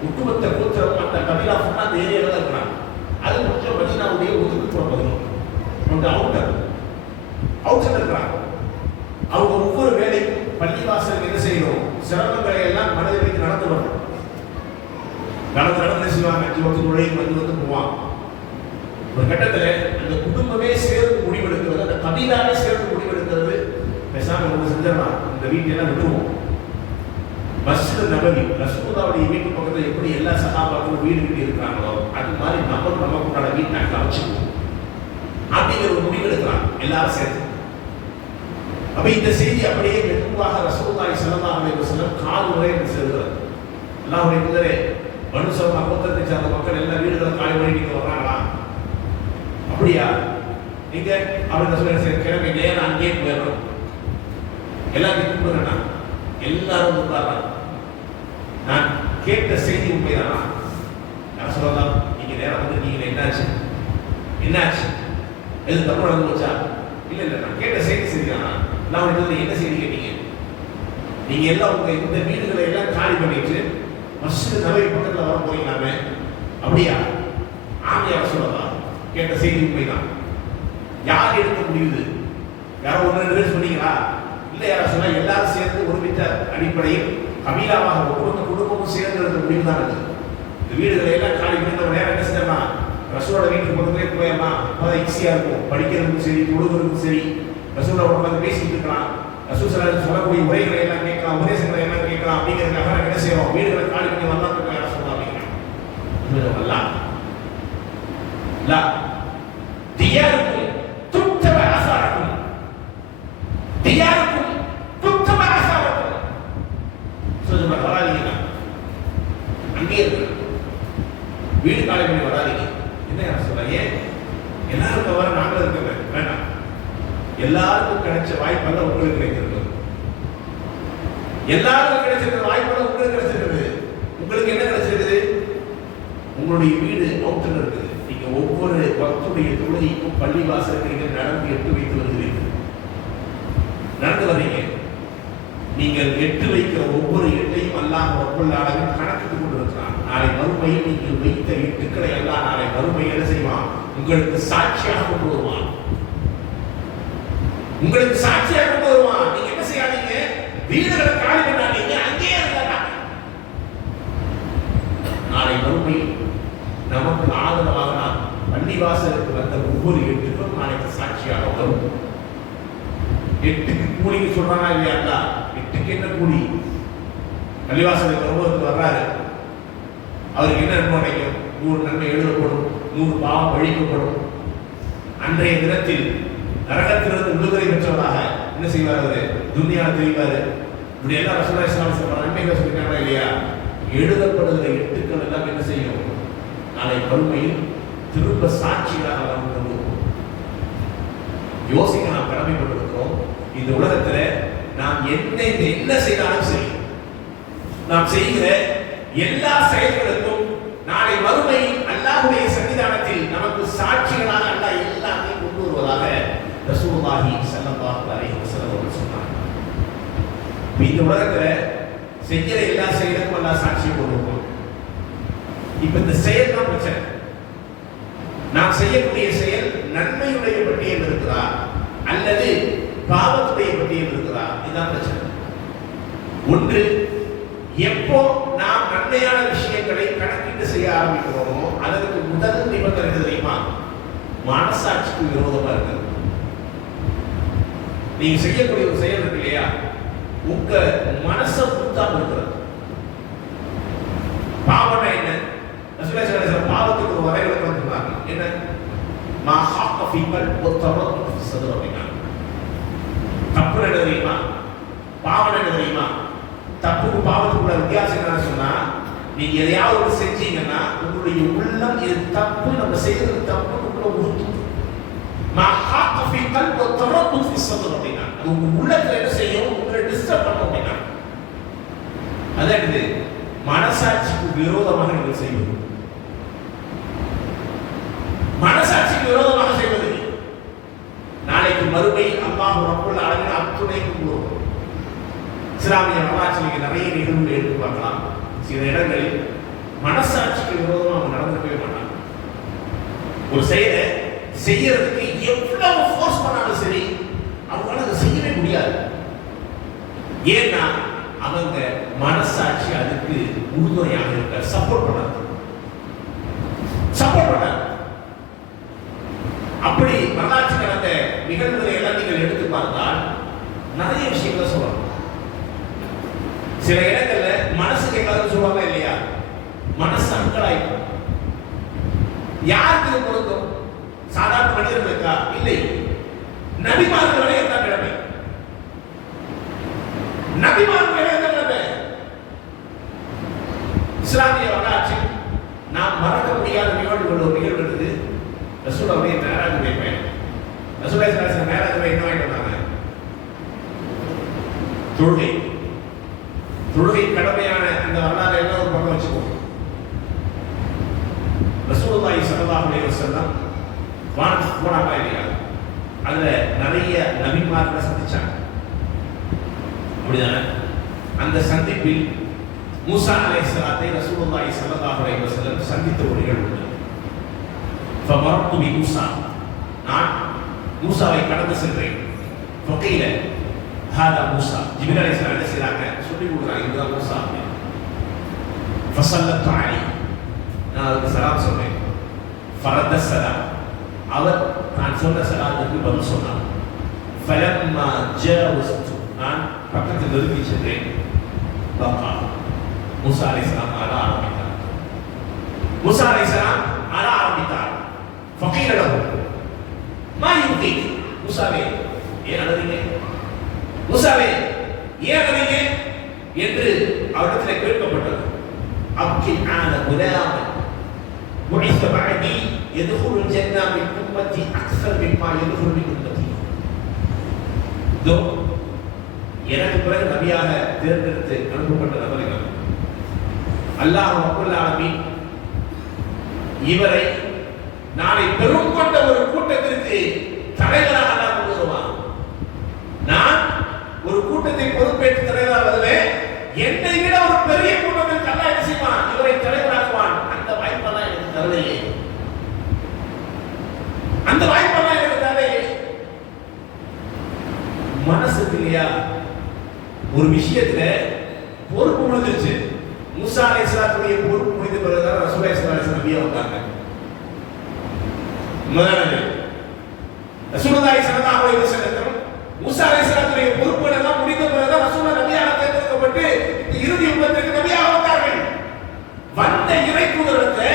ஒட்டுமொத்த கோத்திரம் அந்த கபிலா ஃபுல்லா அந்த ஏரியாவில் தான் இருக்கிறாங்க. அது கொஞ்சம் மதீனாவுடைய ஒதுக்குப்புற பகுதி, கொஞ்சம் அவுட்டர் இருக்கிறாங்க. அவங்க ஒவ்வொரு வேலைக்கும் பள்ளிவாசல் என்ன செய்யணும், சிரமங்களை எல்லாம் மனதில் வைத்து நடந்து வரணும். நடந்து செய்வாங்க, நுழைவு வந்து போவாங்க. ஒரு கட்டத்தில் அந்த குடும்பமே சேர்ந்து முடிவெடுக்கிறது, அந்த கபீலாவே சேர்ந்து முடிவெடுக்கிறது, பேசாம ஒன்று செஞ்சிடலாம், இந்த வீட்டெல்லாம் விட்டுருவோம். மஸ்ஜித் நபவி ரசூலுல்லாஹுடைய வீட்டு பக்கத்தில் எப்படி எல்லா சஹாபாக்களும் வீடு கட்டி இருக்கிறாங்களோ அது மாதிரி நமக்கு வீட்டை அமைச்சுக்குவோம் அப்படிங்கிற ஒரு முடிவெடுக்கிறாங்க எல்லாரும் சேர்ந்து. அப்ப இந்த செய்தி அப்படியே மெதுவாக ரசூலுல்லாஹி ஸல்லல்லாஹு அலைஹி வஸல்லம் காது வரை செல்கிறது. அல்லாஹ்வுடைய தூதரே, பனு சலமா கோத்திரத்தை சார்ந்த மக்கள் எல்லா வீடுகளை காலி பண்ணி நீங்க வர்றாங்களா? அப்படியா? நீங்க அப்படின்னு சொல்லி கிளம்பி நேரம் அங்கேயே போயிடணும். எல்லாத்தையும் கூப்பிடுறேன்னா எல்லாரும் உட்கார்றாங்க. நான் கேட்ட செய்தி உண்மைதானா? நான் சொல்லலாம், நீங்க நேரம் வந்து நீங்க என்னாச்சு எது தப்பு நடந்து வச்சா? இல்ல நான் கேட்ட செய்தி சரிதானா? நான் உங்களுக்கு என்ன செய்தி கேட்டீங்க? நீங்க எல்லாம் உங்க இந்த வீடுகளை எல்லாம் காலி பண்ணிட்டு மஸ்ஜித் நபவி பக்கத்துல வர போறீங்களாமே? அப்படியா? ஆமியா சொல்லலாம், கேட்ட செய்தி உண்மைதான். யார் எடுக்க முடியுது? யாரோ ஒன்று ரெண்டு பேர் சொன்னீங்களா? இல்ல யாரா சொன்னா எல்லாரும் சேர்ந்து ஒருமித்த அடிப்படையில் கபீலாவாக ஒவ்வொரு குடும்பமும் சேர்ந்து எடுத்த முடிவு தான் இருக்கு. இந்த வீடுகளை எல்லாம் காலி பண்ணி நம்ம நேரம் என்ன செஞ்சோம்னா ரசூலோட வீட்டுக்கு பக்கத்துலேயே போயிடலாம். அப்பதான் ஈஸியா இருக்கும், படிக்கிறதுக்கும் சரி தொழுகிறதுக்கும் சரி. ரசூலோட உட்காந்து பேசிட்டு இருக்கலாம், ரசூல் சொல்லக்கூடிய உரைகளை எல்லாம் கேட்கலாம், உபதேசங்களை எல்லாம் கேட்கலாம். அப்படிங்கிறதுக்காக நாங்கள் என்ன செய்வோம், வீடுகளை காலி பண்ணி வரலாம் யாரும் சொல்லலாம் அப்படிங்கிறாங்க. தியாருக்கும் துத்தவ ஆசாரக்கும், தியாருக்கும் துத்தவ ஆசாரக்கும் சொல்லுங்க, வராதீங்க, அங்கேயே இருக்கு, வீடு காலி பண்ணி வராதீங்க. என்ன சொல்ல? ஏன் எல்லாரும் தவிர நாங்களும் இருக்க வேண்டாம். எல்லாருக்கும் கிடைச்ச வாய்ப்பெல்லாம் உங்களுக்கு கிடைக்கிறது. எல்லாருக்கும் கிடைச்சிருக்கிற வாய்ப்பெல்லாம் உங்களுக்கு கிடைச்சிருக்கிறது. உங்களுக்கு என்ன கிடைச்சிருக்குது? உங்களுடைய வீடு அவுட்டர் இருக்குது. நீங்க ஒவ்வொரு பக்தருடைய தொழுகைக்கும் பள்ளி வாசலுக்கு நீங்க நடந்து எட்டு வைத்து வருகிறீர்கள். நடந்து வர்றீங்க. நீங்கள் எட்டு வைக்கிற ஒவ்வொரு எட்டையும் அல்லாஹ் ரப்பல் ஆலமீன் கணக்கிட்டு கொண்டிருக்கிறான். நாளை மறுமையில் நீங்கள் வைத்த எட்டுக்களை எல்லாம் நாளை மறுமையில் என்ன செய்வான்? உங்களுக்கு சாட்சியாக கொண்டு வருவான். உங்களுக்கு சாட்சியாக கொண்டு வருவான். நீங்க என்ன செய்யாதீங்க, வீடுகளை காலி பண்ணாதீங்க, அங்கேயே இருக்கலாம். நாளை மறுமையில் நமக்கு ஆதரவாக நாம் பள்ளிவாசலுக்கு வந்த ஒவ்வொரு எட்டுக்கும் நாளைக்கு சாட்சியாக வரும். எட்டுக்கு கூலிக்கு சொல்றாங்க இல்லையா? எட்டுக்கு என்ன கூலி? பள்ளிவாசலுக்கு வருவதற்கு வர்றாரு, அவருக்கு என்ன நன்மை கிடைக்கும்? 100 நன்மை எழுதப்படும், 100 பாவம் அழிக்கப்படும். அன்றைய தினத்தில் நரகத்திலிருந்து விடுதலை பெற்றவராக என்ன செய்வார்? அவரு துன்யாவில் தெரிவாரு. இப்படி எல்லாம் ரசூலுல்லாஹி ஸல்லல்லாஹு அலைஹி வஸல்லம் நன்மைகள் சொல்லிட்டாங்களா இல்லையா? எழுதப்படுகிற எட்டுக்கள் எல்லாம் என்ன செய்யும்? நாளை மறுமையில் திரும்ப சாட்சியாக நாம் கொண்டு வருவோம். யோசிக்க நாம் கடமைப்பட்டிருக்கிறோம். இந்த உலகத்துல நாம் என்ன செய்தாலும் சரி, நாம் செய்கிற எல்லா செயல்களுக்கும் நாளை மறுமையில் அல்லாஹ்வுடைய சன்னிதானத்தில் நமக்கு சாட்சிகளாக அல்லாஹ் எல்லாத்தையும் கொண்டு வருவதாக ரசூலுல்லாஹி ஸல்லல்லாஹு அலைஹி வஸல்லம் அவர்கள் சொன்னார். இந்த உலகத்துல செய்கிற எல்லா செயலுக்கும் அல்லாஹ் சாட்சியை கொண்டு வருவான். இப்ப இந்த செயல் தான் பிரச்சனை. நாம் செய்யக்கூடிய செயல் நன்மையுடைய பட்டியல் இருக்கிறா அல்லது பாவத்துடைய பட்டியல் இருக்கிறா? இதுதான் பிரச்சனை. ஒன்று, எப்போ நாம் நன்மையான விஷயங்களை கணக்கிட்டு செய்ய ஆரம்பிக்கிறோமோ அதற்கு முதல் நிபந்தனை தெரியுமா? மனசாட்சிக்கு விரோதமா இருக்கிறது. நீங்க செய்யக்கூடிய ஒரு செயல் இருக்கு இல்லையா, உங்க மனசை புத்தாம இருக்கிறது. பாவம்னா என்ன? பாவத்துக்கு ஒரு வரைவிலக்கணம் சொன்னாங்க. என்ன? தப்பு என்ன தெரியுமா? பாவம் என்ன தெரியுமா? தப்புக்கு பாவத்துக்குள்ள வித்தியாசம் என்ன சொன்னா, நீங்க எதையாவது ஒரு செஞ்சீங்கன்னா உங்களுடைய உள்ளம் இது தப்பு, நம்ம செய்யறது தப்புக்குள்ள உறுத்தும். உங்க உள்ளத்துல என்ன செய்யும்? உங்களை டிஸ்டர்ப் பண்ணும் அப்படின்னா அதாவது மனசாட்சிக்கு விரோதமாக நீங்கள் செய்வது. மனசாட்சிக்கு விரோதமாக செய்வது நாளைக்கு மறுமை அல்லாஹ் ரப்பல் ஆலமீன் அத்துணைக்கு கூறும். இஸ்லாமிய வரலாற்றில் நிறைய நிகழ்வுகள் எடுத்து பார்க்கலாம். சில இடங்களில் மனசாட்சிக்கு விரோதமாக நடந்துக்கவே மாட்டாங்க. ஒரு செயலை செய்யறதுக்கு எவ்வளவு ஃபோர்ஸ் பண்ணாலும் சரி அவங்களால அதை செய்யவே முடியாது. ஏன்னா அவங்க மனசாட்சி அதுக்கு உறுதுணையாக இருக்க சப்போர்ட் பண்ணாது. அப்படி வரலாற்று நடந்த நிகழ்வுகளை எல்லாம் நீங்கள் எடுத்து பார்த்தால் நிறைய விஷயங்களை சொல்லலாம். சில இடங்கள்ல மனசு கேட்காதுன்னு சொல்லுவாங்க இல்லையா, மனசு அங்கலாய்க்கும். யாருக்கு பொருந்தும்? சாதாரண மனிதர்களுக்கா? இல்லை, நபிமார்களே என்ன கிழமை? நபிமார்களே என்ன கிழமை? இஸ்லாமிய வரலாற்றில் நாம் மறக்க முடியாத நிகழ்வுகள் ஒரு நிகழ்வு இருக்குது. ரசூலுல்லாஹ்வுடைய மேராஜுடைய பயணம். ரசூலுல்லாஹி ஸல்லல்லாஹு அலைஹி வஸல்லம் மேராஜுடைய என்ன வாங்கிட்டு வந்தாங்க? தொழுகை கடமையான அந்த வரலாறு எல்லாம் ஒரு பக்கம் வச்சுக்கோங்க. ரசூலுல்லாஹி ஸல்லல்லாஹு அலைஹி வஸல்லம் வானத்துக்கு போனாங்களா இல்லையா, அதுல நிறைய நபிமார்களை சந்திச்சாங்க. அப்படிதானே? அந்த சந்திப்பில் மூசா அலைஹிஸ்ஸலாத்தை ரசூலுல்லாஹி ஸல்லல்லாஹு அலைஹி வஸல்லம் சந்தித்த ஒரு நிகழ்வு. ஃபமரத்து பிமூசா, நான் மூசாவை கடந்து சென்றேன். ஃபகீல ஹாதா மூசா, ஜிப்ரீல் அலைஹிஸ்ஸலாம் என்ன செய்றாங்க? சொல்லி கொடுக்குறாங்க, இதுதான் மூசா. ஃபஸல்லத்து அலைஹி, நான் அவருக்கு சலாம் சொன்னேன். ஃபரத்த ஸலாம், அவர் நான் சொன்ன சலாத்துக்கு பதில் சொன்னார். ஃபலம்மா ஜாவஸ்து, நான் பக்கத்தில் நெருங்கி சென்றேன். பகா, மூசா அலைஹிஸ்ஸலாம் அழ ஆரம்பித்தார். மூசா அலைஹிஸ்ஸலாம் அழ ஆரம்பித்தார். ஃபகீல லஹு மா யுகி, மூசாவே ஏன் அழுறீங்க? மூசாவே ஏன் அழுறீங்க என்று அவரிடத்தில் கேட்கப்பட்டது. அப்கில் ஆன குலாம் புஇஸ பஅதி யதுகுலுல் ஜன்னah மின் உம்மத்தி அக்ஸர் மிம்மா யதுகுலு மின் உம்மத்தி. இதோ எனக்கு பிறகு நபியாக தேர்ந்தெடுத்து அனுப்பப்பட்ட நபர்கள் அல்லாஹ் ரப்பல் ஆலமீன் இவரை நாளை பெரும் கொண்ட ஒரு கூட்டத்திற்கு தலைவராக அல்லாஹ் கொண்டு வருவான். நான் ஒரு கூட்டத்தை பொறுப்பேற்று தலைவராக வருவேன். என்னை விட ஒரு பெரிய கூட்டத்திற்கு அல்லாஹ் என்ன செய்வான்? இவரை தலைவராக்குவான். அந்த வாய்ப்பெல்லாம் எனக்கு தரலையே, அந்த வாய்ப்பெல்லாம் எனக்கு தரலையே. மனசுக்கு இல்லையா ஒரு விஷயத்துல பொறுப்பு முடிஞ்சிருச்சு. மூசா அலைஹிஸ்ஸலாத்துடைய பொறுப்பு முடிந்த பிறகுதான் ரசூலுல்லாஹி ஸல்லல்லாஹு அலைஹி வஸல்லம் நபியா வந்தாங்க. ரசூலுல்லாஹி ஸல்லல்லாஹு அலைஹி வஸல்லம் மூசா அலைஹிஸ்ஸலாத்துடைய பொறுப்புகள் எல்லாம் முடிந்த பிறகுதான் ரசூலுல்லாஹ் நபியாக தேர்ந்தெடுக்கப்பட்டு இறுதி உம்மத்திற்கு நபியாக வந்தார்கள். வந்த இறை தூதரிடத்தை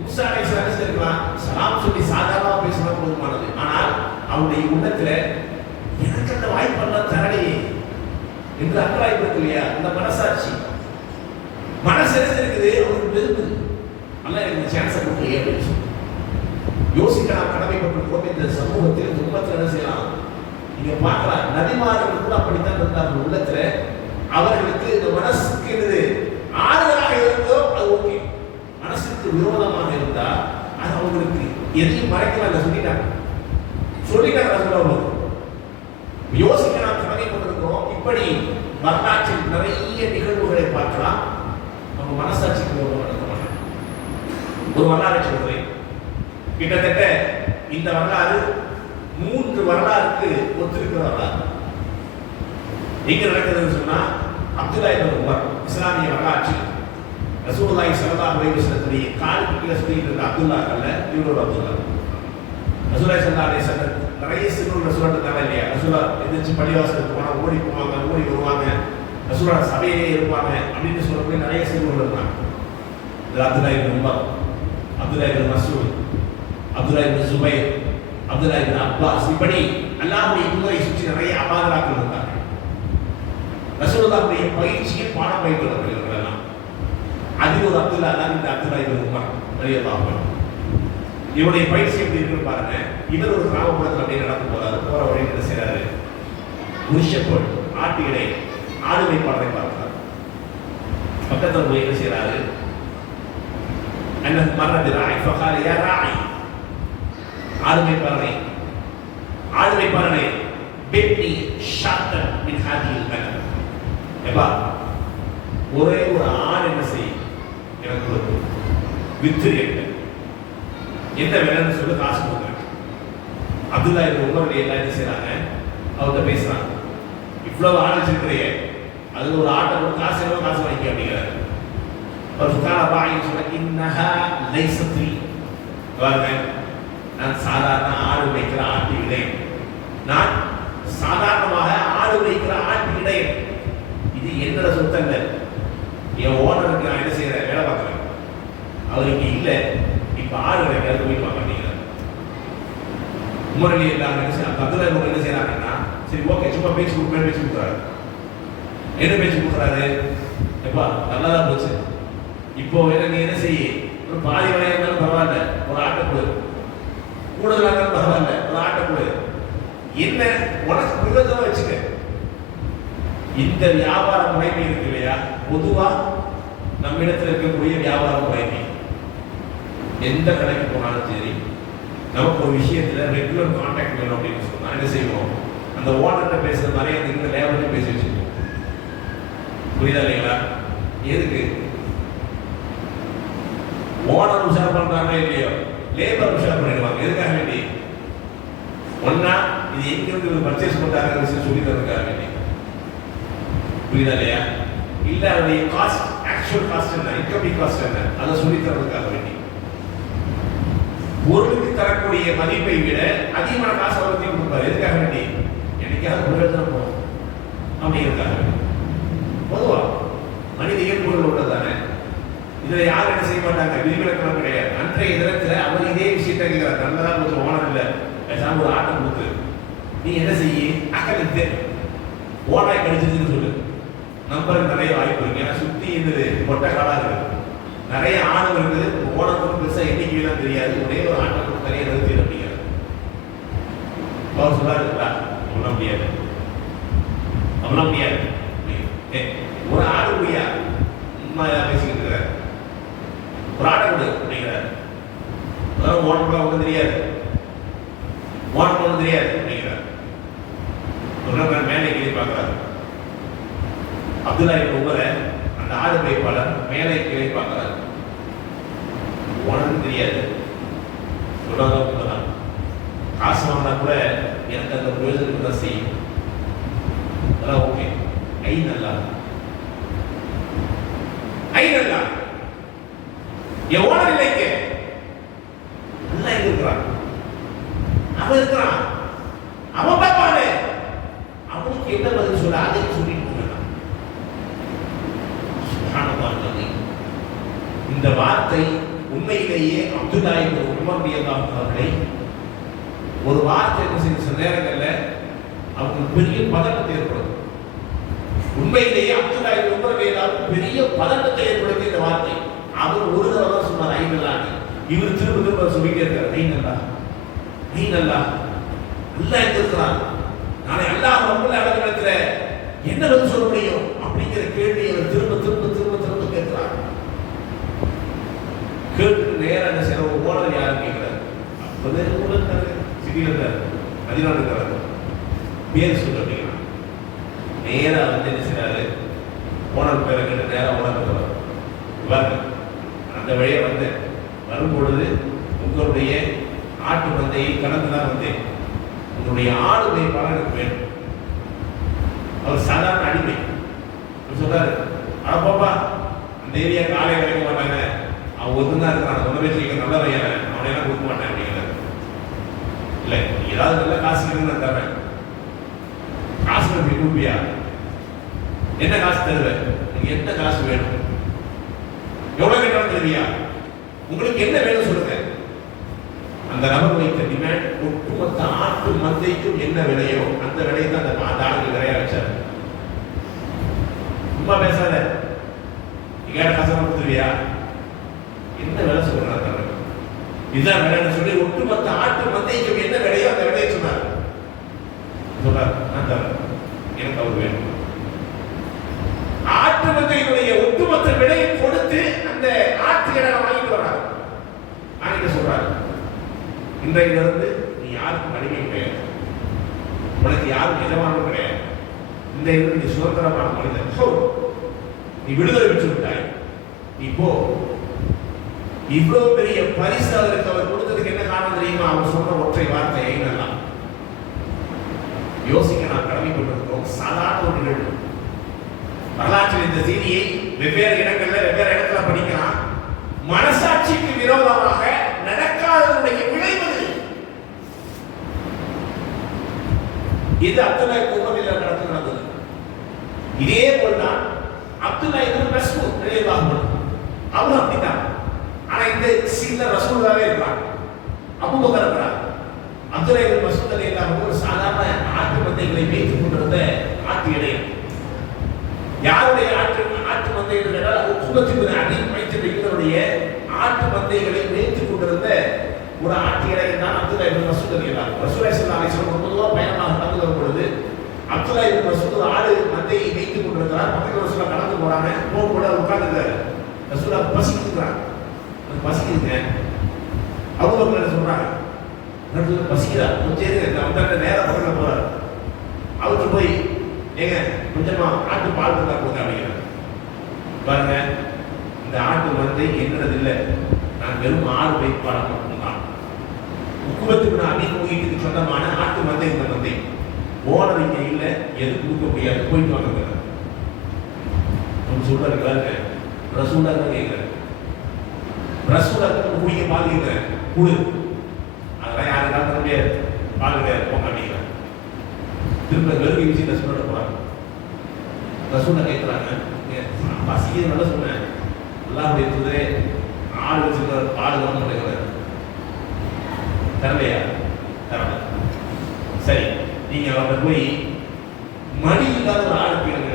மூசா அலைஹிஸ்ஸலாம் சொல்லிருக்கலாம், சலாம் சொல்லி சாதாரணமா பேசினா போதுமானது. ஆனால் அவருடைய உள்ளத்துல எனக்கு அந்த வாய்ப்பெல்லாம் தரலையே என்று அங்கலாய்ப்பு இருக்கு இல்லையா, அந்த மனசாட்சி மனசு இருக்குது, அவருக்கு வெறுக்குது. அல்ல எனக்கு சான்ஸை கொடுக்கலையே அப்படின்னு சொல்லி யோசிக்க நாம் கடமைப்பட்டிருக்கோம். இந்த சமூகத்தில் துன்பத்தில் என்ன செய்யலாம்? நீங்க பார்க்கலாம், நபிமார்கள் கூட அப்படித்தான் இருந்தார்கள். உள்ளத்துல அவர்களுக்கு இந்த மனசுக்கு ஆறுதலாக இருந்தோ அது ஓகே, மனசுக்கு விரோதமாக இருந்தா அது அவங்களுக்கு எதையும் மறைக்கலாம் சொல்லிட்டாங்க. யோசிக்க நாம் கடமைப்பட்டிருக்கிறோம். இப்படி வரலாற்றில் நிறைய நிகழ்வுகளை பார்க்கலாம். நம்ம மனசாட்சிக்கு விரோதம் நடக்க மாட்டோம். ஒரு வரலாறு சொல்றேன். கிட்டத்தட்ட இந்த வரலாறு 3 வரலாறுக்கு ஒத்திருக்கிற வரலாறு. எங்க நடக்குதுன்னு சொன்னா, அப்துல்லா இப்னு உமர் இஸ்லாமிய வரலாற்றில் ரசூலுல்லாஹி ஸல்லல்லாஹு அலைஹி வஸல்லத்துடைய காலுக்கு கீழே சுத்திட்டு இருந்த அப்துல்லா அல்ல, இவரோட அப்துல்லா. ரசூலுல்லாஹி ஸல்லல்லாஹு அலைஹி வஸல்லம் நிறைய சிறு ரசூலா இருந்தாங்க இல்லையா? ரசூலா எந்திரிச்சு பள்ளிவாசலுக்கு போனா ஓடி போவாங்க, ஓடி வருவாங்க, ரசூலா சபையிலே இருப்பாங்க அப்படின்னு சொல்லக்கூடிய நிறைய சிறுவர்கள் இருந்தாங்க. அப்துல்லா இப்னு உமர், அப்துல்லா இப்னு மஸ்ஊத், அப்துல்லா இப்னு ஜுபைர், அப்துல்லா இப்னு அப்பாஸ், இப்படி அல்லாஹ்வுடைய தூதரை சுற்றி நிறைய அபாதராக்கள் இருந்தாங்க. ரசூலுல்லாஹ்வுடைய பயிற்சியில் பாடம் பயின்றவர்கள் எல்லாம். அதில் ஒரு அப்துல்லா தான் இந்த அப்துல்லா இப்னு உமர் ரலியல்லாஹு அன்ஹு. இவருடைய பயிற்சி எப்படி இருக்குன்னு பாருங்க. இவர் ஒரு கிராமப்புறத்தில் அப்படியே நடந்து போறாரு. போற வழி என்ன செய்யறாரு? முஷப்போல் ஆட்டு இடை ஆடு வைப்பாளரை பார்க்கிறார். பக்கத்தில் போய் என்ன செய்யறாரு? அன்ன மர்ரது ராய் ஃபகால யா ராய், ஆடு வைப்பாளரை பிப்னி ஷாத்தன் மின் ஹாதில் கனம். எப்பா ஒரே ஒரு ஆடு என்ன செய்யும் எனக்கு வித்து எந்த வேலைன்னு சொல்லி காசு கொடுக்குறேன். அப்துல்லா இப்னு உமர் எல்லாம் என்ன செய்யறாங்க? அவர்கிட்ட பேசுறாங்க. இவ்வளவு ஆடு வச்சிருக்கிறியே, அதுல ஒரு ஆட்டை கூட காசு எவ்வளவு காசு வாங்கிக்க அப்படிங்கிறாரு. அவர் சுகான பாயின்னு சொன்ன இன்னஹா லைசத்ரி, நான் சாதாரண ஆடு வைக்கிற ஆட்டு இடையன், நான் சாதாரணமாக ஆடு வைக்கிற ஆட்டு இடையன், இது என்னோட சொத்து அல்ல. என் ஓனருக்கு நான் என்ன செய்யறேன்? வேலை பார்க்கிறேன். அவர் இங்க இல்லை, இப்ப ஆடு கிடைக்காது போய் பார்க்க மாட்டேங்கிறார். உமர் ரலியல்லாஹு அன்ஹு அப்துல்லா இப்னு உமர் என்ன செய்யறாங்கன்னா, சரி ஓகே சும்மா பேச்சு கொடுக்குறாரு. என்ன பேச்சு கொடுக்குறாரு? எப்பா நல்லாதான் போச்சு, இப்போ நீ என்ன செய்ய, ஒரு பாதி வரையா இருந்தாலும் பரவாயில்ல, ஒரு ஆட்டை கொடு, கூடுதலாக இருந்தாலும் பரவாயில்ல, ஒரு ஆட்டை கொடு, என்ன உனக்கு பிரயோஜனம் வச்சுக்க. இந்த வியாபார முறைமை இருக்கு இல்லையா? பொதுவா நம்ம இடத்துல இருக்கக்கூடிய வியாபார முறைமை, எந்த கடைக்கு போனாலும் சரி, நமக்கு ஒரு விஷயத்துல ரெகுலர் கான்டாக்ட் வேணும் அப்படின்னு சொன்னா என்ன செய்வோம்? அந்த ஓனர்கிட்ட பேசுற மாதிரி அந்த இந்த லேபர்கிட்ட பேசி வச்சுக்கோம். புரியுதா இல்லைங்களா? எதுக்கு? ஓனர் உஷார் பண்றாங்க இல்லையோ, லேபர் உஷார் பண்ணிடுவாங்க. எதுக்காக வேண்டி? ஒன்னா இது எங்கிருந்து பர்ச்சேஸ் பண்றாங்க சொல்லி தரதுக்காக வேண்டி. புரியுதா இல்லையா? இல்ல அதோடைய காஸ்ட், ஆக்சுவல் காஸ்ட் என்ன, இன்கமிங் காஸ்ட் என்ன, அதை சொல்லி தரதுக்காக வேண்டி. பொருளுக்கு தரக்கூடிய மதிப்பை விட அதிகமான காசு அவருக்கு கொடுப்பாரு. எதுக்காக வேண்டி? என்னைக்காவது பிரயோஜனம் போகும் அப்படிங்கிறதுக்காக வேண்டி. பொதுவா மனித இயல்புகள் உள்ளதானே. இதுல யாரும் என்ன செய்ய மாட்டாங்க, விதிவிலக்கணம் கிடையாது. அன்றைய தினத்துல அவர் இதே விஷயத்தை கேட்கிறார். நல்லதா கொஞ்சம் ஓனர் இல்லை, பேசாம ஒரு ஆட்டை கொடுத்து நீ என்ன செய்ய, அக்கறை ஓனாய் கடிச்சிருக்குன்னு சொல்லு. நம்பருக்கு நிறைய வாய்ப்பு இருக்கு. ஏன்னா சுத்தி இருந்தது பொட்டை காலா இருக்கு, நிறைய ஆணவம் இருக்குது. ஓனருக்கு பெருசா எண்ணிக்கையெல்லாம் தெரியாது. ஒரே ஒரு ஆட்டை கொடுத்து நிறைய நிறுத்தி அப்படிங்கிறார். அவர் சொல்லாருங்களா? அவ்வளோ முடியாது, அவ்வளோ முடியாது. ஒரு ஆடு முடியா உண்மை பேசிக்கிட்டு இருக்கிறார். ஒரு ஆட்டை கொடு அப்படிங்கிறார். ஓனருக்கு ஒன்றும் தெரியாது, ஓனருக்கு ஒன்றும் தெரியாது அப்படிங்கிறார். மேலே கீழே பார்க்கிறார். அப்துல்லா இப்னு உமர் அந்த ஆடு வைப்பாளர் மேலே கீழே பார்க்கிறார். ஓனருக்கு தெரியாது, சொல்றதான் காசு வாங்கினா கூட எனக்கு அந்த பிரயோஜனத்தை தான் செய்யும். அதெல்லாம் ஓகே. ஐ நல்லா என் ஓனர் இல்லைங்க, நல்லா இருக்கிறான், அவன் இருக்கிறான், அவன் பார்ப்பானே, அவனுக்கு என்ன பதில் சொல்ல அதை சொல்லிட்டு போகலாம். இந்த வார்த்தை உண்மையிலேயே அப்துல்லா இப்னு உமர் ரலியல்லாஹு அவர்களை ஒரு வார்த்தை என்ன செய்ய சில நேரங்களில் அவங்களுக்கு பெரிய பதட்டத்தை ஏற்படுத்தும். உண்மையிலேயே அப்துல்லா இப்னு உமர் ரலியல்லாஹு பெரிய பதட்டத்தை ஏற்படுத்திய இந்த வார்த்தை. அவர் ஒரு தடவை தான் சொன்னார் ஐ நல்லா, இவர் திரும்ப திரும்ப சொல்லிட்டே இருக்கார் ஐ நல்லா, நீ நல்லா, நல்லா இருக்கிறான். நாளை அல்லாஹ் ரப்பல் ஆலமீன்ல என்ன பதில் சொல்ல முடியும் அப்படிங்கிற கேள்வி அவர் திரும்ப திரும்ப திரும்ப திரும்ப கேட்கிறார். கேட்டு நேரம் என்ன செய்யற ஒரு ஓனர் யாரும் கேட்கிறார். அப்போதே இருக்காரு, சிட்டியில் இருக்காரு, மதினால இருக்காரு, பேர் சொல்ல அப்படிங்கிறார். நேராக வந்து என்ன செய்யறாரு, ஓனர் பேரை கேட்டு நேராக ஓனர் வருவார். அந்த வழியை வரும்பொழுது உங்களுடைய ஆட்டு மந்தையை கடந்து தான் வந்தேன். உன்னுடைய ஆடு மேய்ப்பாளர் எனக்கு வேணும். அவர் சாதாரண அடிமை. சொல்றாரு, பாப்பா அந்த ஏரியாவுக்கு ஆளே கிடைக்க மாட்டாங்க, அவன் ஒருத்தன் இருக்கிறான், சொன்ன பேச்சு நல்ல பையன், அவனை எல்லாம் கொடுக்க மாட்டேன் அப்படிங்கிறார். இல்லை, ஏதாவது நல்ல காசு இருக்குன்னு தரேன். காசு கொடுப்பியா? என்ன காசு தருவேன்? என்ன காசு வேணும்? எவ்வளவு கேட்டாலும் தருவியா? உங்களுக்கு என்ன வேணும் சொல்லுங்க. அந்த நபர் வைத்த டிமாண்ட் ஒட்டுமொத்த ஆட்டு மந்தைக்கும் என்ன விலையோ அந்த விலையை தான் அந்த ஆளுக்கு விலையா வச்சார். சும்மா பேசாத, நீங்க காசு கொடுத்துருவியா? என்ன விலை சொல்றாரு? இதுதான் விலைன்னு சொல்லி ஒட்டுமொத்த ஆட்டு மந்தைக்கும் என்ன விலையோ அந்த விலையை சொன்னார். சொல்றாரு, நான் தரேன், எனக்கு அவர் வேணும். ஆட்டு மந்தையினுடைய ஒட்டுமொத்த விலையை கொடுத்து அந்த ஆட்டு இடம் வாங்கிட்டு வர்றாரு. வாங்கிட்டு சொல்றாரு, இன்றையிலிருந்து நீ யாருக்கும் அடிமை கிடையாது, உனக்கு யாரும் எஜமானும் கிடையாது, இன்றையிலிருந்து நீ சுதந்திரமான மனிதன், நீ விடுதலை பெற்று விட்டாய், நீ போ. இவ்வளவு பெரிய பரிசு அவருக்கு அவர் கொடுத்ததுக்கு என்ன காரணம் தெரியுமா? அவர் சொன்ன ஒற்றை வார்த்தை என்னெல்லாம் யோசிக்க நாம் கடமைப்பட்டிருக்கிறோம். சாதாரண ஒரு நிகழ்வு. வரலாற்றில் இந்த செய்தியை வெவ்வேறு இடங்கள்ல வெவ்வேறு இடத்துல படிக்கலாம். மனசாட்சிக்கு விரோதமாக நடக்காதனுடைய விளைவு இது அப்துல்லா இப்னு நடந்தது. இதே போல்தான் அப்துல்லா இப்னு மஸ்ஊத் ரலியல்லாஹு அன்ஹு அவரும் அப்படித்தான். ஆனா இந்த சீன்ல ரசூலுல்லாஹே இருக்காங்க, அபூபக்கர் இருக்காங்க. அப்துல்லா இப்னு மஸ்ஊத் ரலியல்லாஹு அன்ஹு ஒரு சாதாரண ஆட்டு மந்தைகளை மேய்த்துக் கொண்டிருந்த ஆட்டு இடையன். யாருடைய ஆட்டு மந்தைகள் என்றால் உக்பத் இப்னு அபீ முய்த் என்பவருடைய ஆட்டு மந்தைகளை மேய்த்துக் கொண்டிருந்த ஒரு ஆட்டு இடையன் தான் அப்துல்லா இப்னு மஸ்ஊத் ரலியல்லாஹு அன்ஹு. ரசூலுல்லாஹி ஸல்லல்லாஹு அலைஹி வஸல்லம் பொதுவாக பயணமாக நடந்து வரும் பொழுது அப்துல்லா இப்னு மஸ்ஊத் ஆடு மந்தையை மேய்த்துக் கொண்டிருக்கிறார். பக்கத்துல ரசூலுல்லாஹ் கடந்து போறாங்க, போகும்போது உட்கார்ந்துருக்காரு. ரசூலுல்லாஹ் பசிக்குதுறாங்க, பசிக்குதுங்க. அபூபக்கர் என்ன சொல்றாங்க, நடுவுல பசிக்குதா, கொஞ்சம் அந்த நேரம் பக்கத்துல போறாரு. அவருக்கு போய் ஏங்க கொஞ்சமா ஆட்டு பால் இருந்தா போங்க அப்படிங்கிறாங்க. பாருங்க, இந்த ஆட்டு மந்தை என்னது இல்லை, நான் வெறும் ஆடு வைப்பாளர் மட்டும்தான். உக்பத் இப்னு அபீ முய்த்துக்கு சொந்தமான ஆட்டு மந்தை இந்த மந்தை. ஓனர் இங்க இல்ல, எது கொடுக்க முடியாது, போயிட்டு வாங்க. சொல்றாரு, பாருங்க ரசூலுல்லாஹ் கேட்கிறார், ரசூலுல்லாஹ் குடிக்க பால் கேட்கிறார், குடு. அதெல்லாம் யாருக்காக தர முடியாது, பால் கிடையாது, போங்க அப்படிங்கிறார். திரும்ப வெறும் வீசி ரசூலுல்லாஹ் போறாங்க. ரசூலுல்லாஹ் கேட்கிறாங்க, பசியை நல்லா சொன்னேன், அல்லாஹ்வுடைய தூதரே ஆடு வச்சுக்கிற பால் தான் கிடைக்கிறார், தரலையா? தரல. சரி, நீங்க அவர்கிட்ட போய் மணி இல்லாத ஒரு ஆடு கேளுங்க.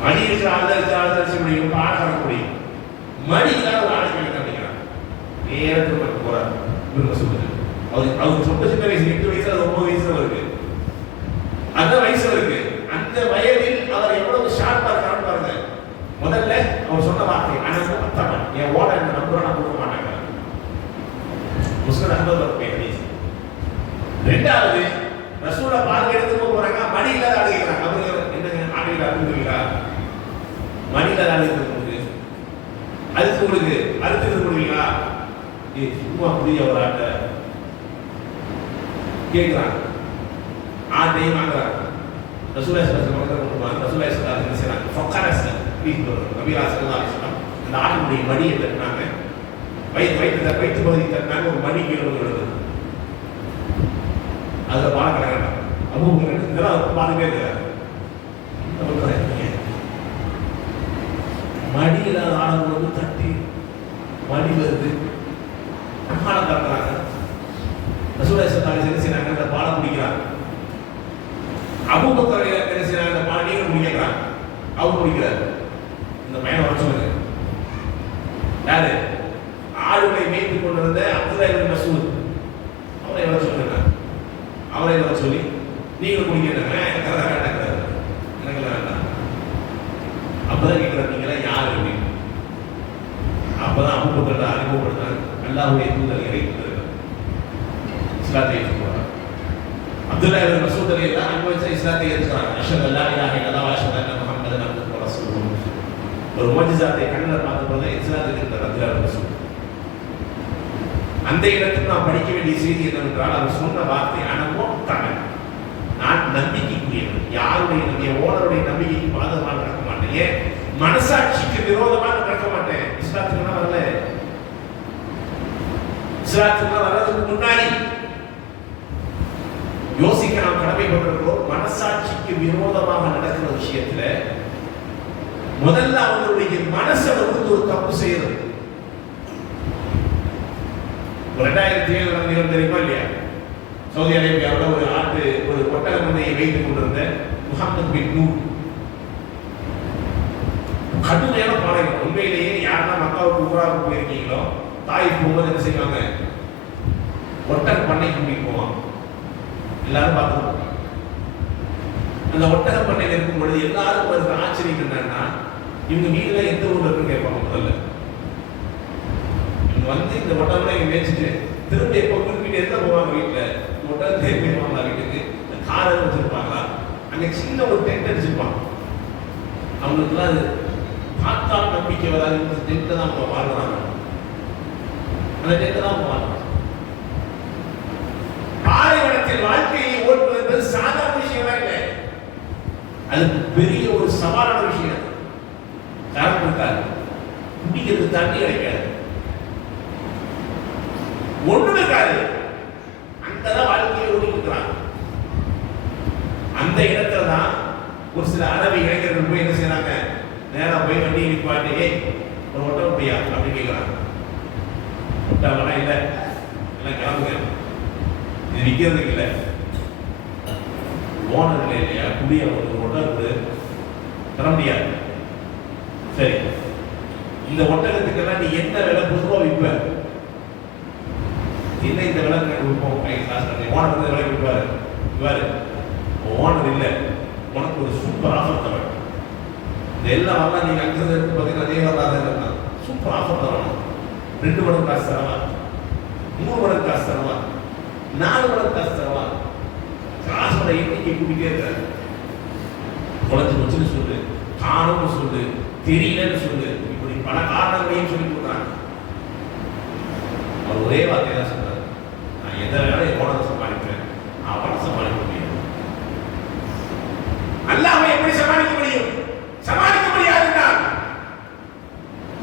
மணி இருக்கிற ஆளுதரிசி முடியும், ஆடு கறக்க முடியும், மணி இல்லாத ஒரு ஆடு கேளுங்க அப்படிங்கிறாங்க. நேரத்தில் போறாரு. சொல்லுங்க, அவருக்கு சொந்த சின்ன வயசு 8 வயசு 9 வயசுல இருக்கு. அந்த வயசுல இருக்கு. அந்த வயதில் அவர் எவ்வளவு ஷார்ப்பா இருக்கான்னு பாருங்க. முதல்ல அவர் சொன்ன வார்த்தை, அனந்தமன், என் ஓட என்ன நம்புறா, நான் கொடுக்க மாட்டாங்க. முஸ்லிம் அஹ்மத் ஹதீஸ். ரெண்டாவது, ரசூலை பால் எடுத்துட்டு போறாங்க, மணி இல்லாத ஆடு கேட்கிறாங்க. அவங்க என்னங்க ஆடு இல்லாத மணி இல்லாத ஆடு இருக்கு, அதுக்கு உங்களுக்கு அறுத்து கொடுவீங்களா? சும்மா புதிய ஒரு ஆட்டை கேட்கிறாங்க, ஆட்டையும் வாங்குறாங்க. ரசூலுல்லாஹி ஸல்லல்லாஹு அலைஹி வஸல்லம் ரசூலுல்லாஹி ஸல்லல்லாஹு அலைஹி வஸல்லம் ஃபக்கரஸ் நபியா ஸல்லல்லாஹு அலைஹி வஸல்லம் அந்த ஆட்டுடைய மடியை தட்டினாங்க, வயிற்று பகுதி தட்டினாங்க, ஒரு மடி கீழே விழுந்தது. அதில் பால கிடக்கிறாங்க. அபூபக்கர் இதெல்லாம் பாத்துட்டே இருக்கிறார். மடி இல்லாத ஆடும்போது தட்டி மடி வருது, பாலம் கறக்குறாங்க. ரசூலுல்லாஹி ஸல்லல்லாஹு அலைஹி வஸல்லம் செய்றாங்க, அந்த பாலம் குடிக்கிறாங்க. அபூபக்கர் என்ன செய்றாங்க, அந்த பாலம் நீங்க குடிக்கிறாங்க, அவர் குடிக்கிறார். இந்த பையனை வர சொல்லுங்க, யாரு? ஆடுகளை மேய்த்துக் கொண்டிருந்த அப்துல்லா இப்னு மஸ்ஊத், அவரை வர சொல்லுங்க. அவரை வர சொல்லி நீங்க குடிக்கிறாங்க, எனக்கு வேண்டாம். அப்பதான் கேட்கிறார், நீங்களா யாரு அப்படின்னு. அப்பதான் அபூபக்கர் அறிமுகப்படுத்தாங்க, அல்லாஹ்வுடைய தூதர் இறைத்தூதர் இஸ்லாத்தை ஏற்றுக்கொண்டார். அப்துல்லா இப்னு மஸ்ஊத் ரலியல்லாஹு அன்ஹு இஸ்லாத்தை ஏற்றுக்கிறாங்க. அஷ்ஹது அல்லா இலாஹ இல்லல்லாஹ் வ அஷ்ஹது அன்ன முஹம்மதன் அப்துஹு வ ரசூலுஹு. ஒரு முஅஜிஸாத்தை கண்ணில் பார்த்த போது இஸ்லாத்தை ஏற்றுக்கிறார் அப்துல்லா இப்னு மஸ்ஊத். அந்த இடத்துக்கு நான் படிக்க வேண்டிய செய்தி என்னவென்றால் அவர் சொன்ன வார்த்தை அனுபவம். நான் நம்பிக்கைக்குரியவன், யாருடைய ஓனருடைய நம்பிக்கைக்கு பாதகமாக நடக்க மாட்டேன், ஏன் மனசாட்சிக்கு விரோதமாக நடக்க மாட்டேன். இஸ்லாத்துக்கு வரல, இஸ்லாத்துக்கு வர்றதுக்கு முன்னாடி யோசிக்க நாம் கடமைப்பட்டிருக்கிறோம். மனசாட்சிக்கு விரோதமாக நடக்கிற விஷயத்துல முதல்ல அவங்களுடைய மனசை வந்து ஒரு தப்பு செய்யறது. 2007 நடந்த தெரியுமா இல்லையா? சவுதி அரேபியாவில் ஒரு ஒட்டக மந்தையை வைத்துக் கொண்டிருந்த முகமது பின் நூர் கடுமையான பாளையம். உண்மையிலேயே யாரெல்லாம் மக்காவுக்கு உமராவுக்கு போயிருக்கீங்களோ தாய் போகும்போது என்ன செய்வாங்க, ஒட்டக பண்ணை கூட்டிட்டு போவாங்க. எல்லாரும் பார்த்துருப்பாங்க. அந்த ஒட்டக பண்ணையில் இருக்கும் பொழுது எல்லாரும் வருகிற ஆச்சரியம் என்னன்னா, இவங்க வீட்டுல எந்த ஊர்ல இருக்குன்னு கேட்பாங்க. முதல்ல இவங்க வந்து இந்த ஒட்டகம் இங்க மேய்ச்சிட்டு திரும்ப எப்போ குறிப்பிட்டு எந்த போவாங்க, வீட்டுல ஒட்டகத்தை போயிருவாங்களா வீட்டுக்கு, இந்த காரை வச்சிருப்பாங்களா, அங்க சின்ன ஒரு டென்ட் அடிச்சிருப்பாங்க. அவங்களுக்குலாம் அது பார்த்தால் நம்பிக்கை வராது. இந்த டென்ட்டை தான் அவங்க வாழ்றாங்க, அந்த டென்ட்டை தான் அவங்க வாழ்றாங்க. பாலைவனத்தில் வாழ்க்கையை ஓட்டுவது என்பது சாதாரண விஷயமா இல்லை, அது பெரிய ஒரு சவாலான விஷயம். காரணம் இருக்காது, குடிக்கிறது தண்ணி கிடைக்காது, ஒண்ணுமே இருக்காது. அங்கதான் வாழ்க்கையை ஓடிக்கிறாங்க. அந்த இடத்துல தான் ஒரு சில அரபி இளைஞர்கள் போய் என்ன செய்யறாங்க, நேரா போய் வண்டியை நிப்பாட்டி, ஒரு ஒட்டகம் முடியா அப்படின்னு கேட்கிறாங்க. ஒட்டகம்லாம் இல்லை, எல்லாம் கிளம்புங்க, இது விற்கிறதுக்கு இல்லை, ஓனர் இல்லை இல்லையா, குடிய ஒரு ஒட்டகத்துக்கு தர முடியாது. சரி, இந்த ஒட்டகத்துக்கெல்லாம் நீ என்ன விலை பொதுவாக விற்ப, என்ன இந்த விலை விற்போம், ஓனர் விலை விற்பாரு. இவ்வாறு ஓனர் இல்லை, உனக்கு ஒரு சூப்பர் ஆஃபர் தரணும். இந்த எல்லா வரலாம் நீங்க அங்கிருந்து இருக்கு பார்த்தீங்கன்னா அதே வரலாறு சூப்பர் ஆஃபர் தரணும். 2 மடங்கு காசு தரவா, 3 மடங்கு காசு தரவா, 4 மடங்கு காசு தரவா, காசோட எண்ணிக்கை கூட்டிட்டே இருக்காரு. குறைஞ்சு வச்சுன்னு சொல்லு, காணும்னு சொல்லு, தெரியலன்னு சொல்லு, இப்படி பல காரணங்களையும் சொல்லி கொடுக்குறாங்க. அவர் ஒரே வார்த்தையை தான் சொல்றாரு, நான் எந்த வேலையும் ஓனரை சமாளிப்பேன், அவனை சமாளிக்க முடியும். அல்லாஹ்வை எப்படி சமாளிக்க முடியும்? சமாளிக்க முடியாதுன்னா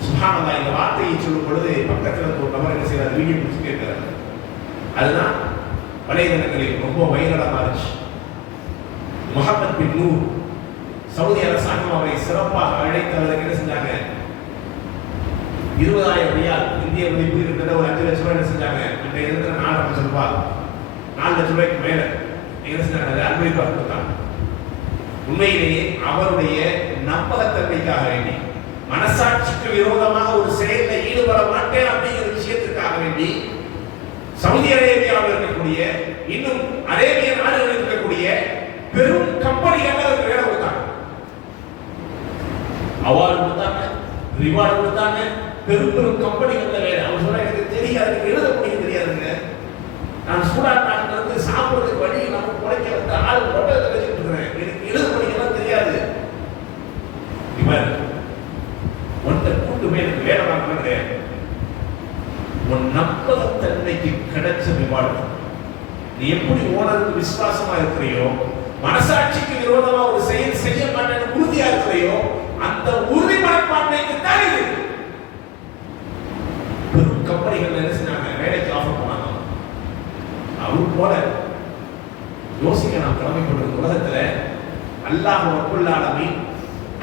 சுப்ஹானல்லாஹ். இந்த வார்த்தையை சொல்லும் பொழுது பக்கத்தில் ஒரு நபர் என்ன செய்யறாரு, வீடியோ பிடிச்சு கேட்கிறாரு. அதுதான் வலைதளங்களில் ரொம்ப வைரலாக இருந்துச்சு. முகமது பின் நூர் சவுதி அரசாங்கம் அவரை சிறப்பாக அழைத்து அவருக்கு என்ன செஞ்சாங்க, 20,000 ரியால், இந்திய மதிப்பு கிட்டத்தட்ட ஒரு 5 லட்சம் ரூபாய் என்ன செஞ்சாங்க. அன்றைய இருக்கிற 4 லட்சம் ரூபாய், 4 லட்சம் ரூபாய்க்கு மேல என்ன செஞ்சாங்க, அன்பளிப்பாக கொடுத்தாங்க. உண்மையிலேயே அவருடைய நம்பகத்தன்மைக்காக வேண்டி, மனசாட்சிக்கு விரோதமாக ஒரு செயலில் ஈடுபட மாட்டேன் அப்படிங்கிற விஷயத்திற்காக வேண்டி சவுதி அரேபியாவில் இருக்கக்கூடிய, இன்னும் அரேபிய நாடுகளில் இருக்கக்கூடிய பெரும் கம்பெனிகள் அவருக்கு வேலை கொடுத்தாங்க, அவார்டு கொடுத்தாங்க, ரிவார்டு கொடுத்தாங்க. பெரும் பெரும் கம்பெனிகள்ல வேலை. அவர் சொல்ல, எனக்கு தெரியாது, எழுத முடிய தெரியாதுங்க, நான் சூடான் நாட்டில் இருந்து சாப்பிடுறதுக்கு வழி நம்ம குறைக்க வந்த ஆள் ஒட்டகத்தை வச்சுட்டு இருக்கிறேன், எனக்கு எழுத படிக்கலாம் தெரியாது. இவர் ஒன்றை கூட்டு போய் எனக்கு வேலை பார்க்கணும் கிடையாது. உன் நம்பகத்தன்மைக்கு கிடைச்ச விவாதம், நீ எப்படி ஓனருக்கு விசுவாசமா இருக்கிறையோ, மனசாட்சிக்கு விரோதமா ஒரு செயல் செய்ய மாட்டேன்னு உறுதியா இருக்கிறையோ, அந்த உறுதி மனப்பான்மைக்கு தான் இது. பெரும் கம்பெனிகள் என்ன செஞ்சாங்க, வேலைக்கு ஆஃபர் பண்ணாங்க. அவரு போல யோசிக்க நாம் கடமைப்பட்ட உலகத்துல அல்லாஹ் ரப்புல் ஆலமீன்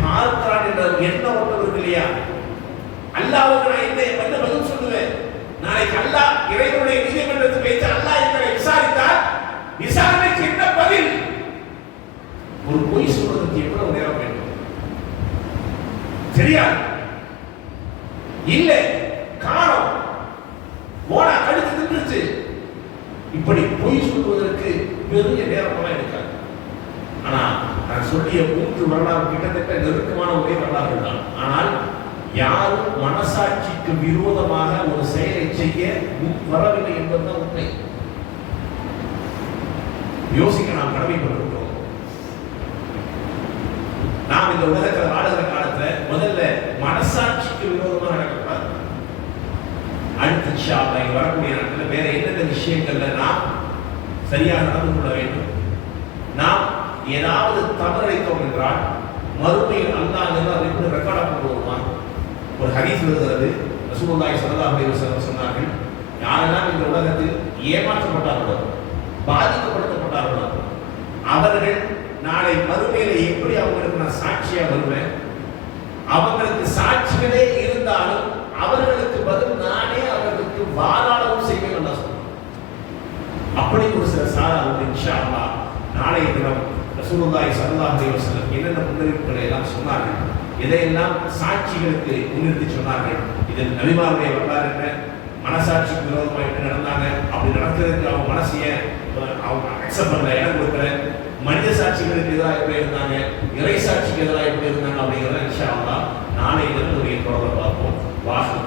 பார்க்கிறான் என்ற எண்ணம் ஒன்று இருக்கு இல்லையா? அல்லாஹ்வுக்கு நான் என்ன பதில் சொல்லுவேன்? நாளைக்கு அல்லாஹ் இறைவனுடைய நீதிமன்றத்தில் வைத்து அல்லாஹ் எங்களை விசாரித்தால் விசாரணைக்கு என்ன பதில்? ஒரு பொய் சொல்வதற்கு எவ்வளவு நேரம் வேண்டும் தெரியாது. இல்லை, காரணம் ஓனா கடித்து தின்றுச்சு, இப்படி பொய் சொல்வதற்கு பெரிய நேரமெல்லாம் எடுக்காது. ஆனா நான் சொல்லிய 3 வரலாறு கிட்டத்தட்ட நெருக்கமான ஒரே வரலாறு தான். ஆனால் யாரும் மனசாட்சிக்கு விரோதமாக ஒரு செயலை செய்ய வரவில்லை என்பதுதான் உண்மை. யோசிக்க நாம் கடமைப்பட்டிருக்கிறோம். நாம் இந்த உலகத்தில் வாழுகிற காலத்துல முதல்ல மனசாட்சிக்கு விரோதமாக நடக்கக்கூடாது. அடுத்து இன்ஷா அல்லாஹ் வரக்கூடிய நாட்களில் வேற என்னென்ன விஷயங்கள்ல நாம் சரியாக நடந்து கொள்ள வேண்டும். நாம் ஏதாவது தவறளித்தோம் என்றால் மறுமையில் அல்லாஹ் அதை எப்படி ரெக்கார்ட் கொண்டு வருவான். ஒரு ஹதீஸ் வருகிறது, ரசூலுல்லாஹி ஸல்லல்லாஹு அலைஹி வஸல்லம் சொன்னார்கள், யாரெல்லாம் இந்த உலகத்தில் ஏமாற்றப்பட்டார்களோ பாதிக்கப்பட்டார்களோ அவர்கள் நாளை மறுமையில எப்படி அவங்களுக்கு நான் சாட்சியா வருவேன், அவங்களுக்கு சாட்சிகளே இருந்தாலும் அவர்களுக்கு பதில் நானே அவர்களுக்கு வாதாடவும் செய்வேன் நல்லா சொல்றேன். அப்படி ஒரு சில சாதாரண இன்ஷா அல்லாஹ் நாளைய தினம் ரசூலுல்லாஹி ஸல்லல்லாஹு அலைஹி வஸல்லம் என்னென்ன முன்னறிவிப்புகளை எல்லாம் சொன்னார்கள், இதையெல்லாம் சாட்சிகளுக்கு முன்னிறுத்தி சொன்னார்கள். இதில் நபிமாருடைய வரலாறு என்ன, மனசாட்சிக்கு விரோதமாக எப்படி நடந்தாங்க, அப்படி நடக்கிறதுக்கு அவங்க மனசைய அவங்க அக்செப்ட் பண்ணல, இடம் கொடுக்கல, மனித சாட்சிகளுக்கு எதிராக எப்படி இருந்தாங்க, இறை சாட்சிக்கு எதிராக எப்படி இருந்தாங்க அப்படிங்கிறத இன்ஷா அல்லாஹ் நாளைய தினம் ஒரு தொடர்பை பார்ப்போம். வாசல்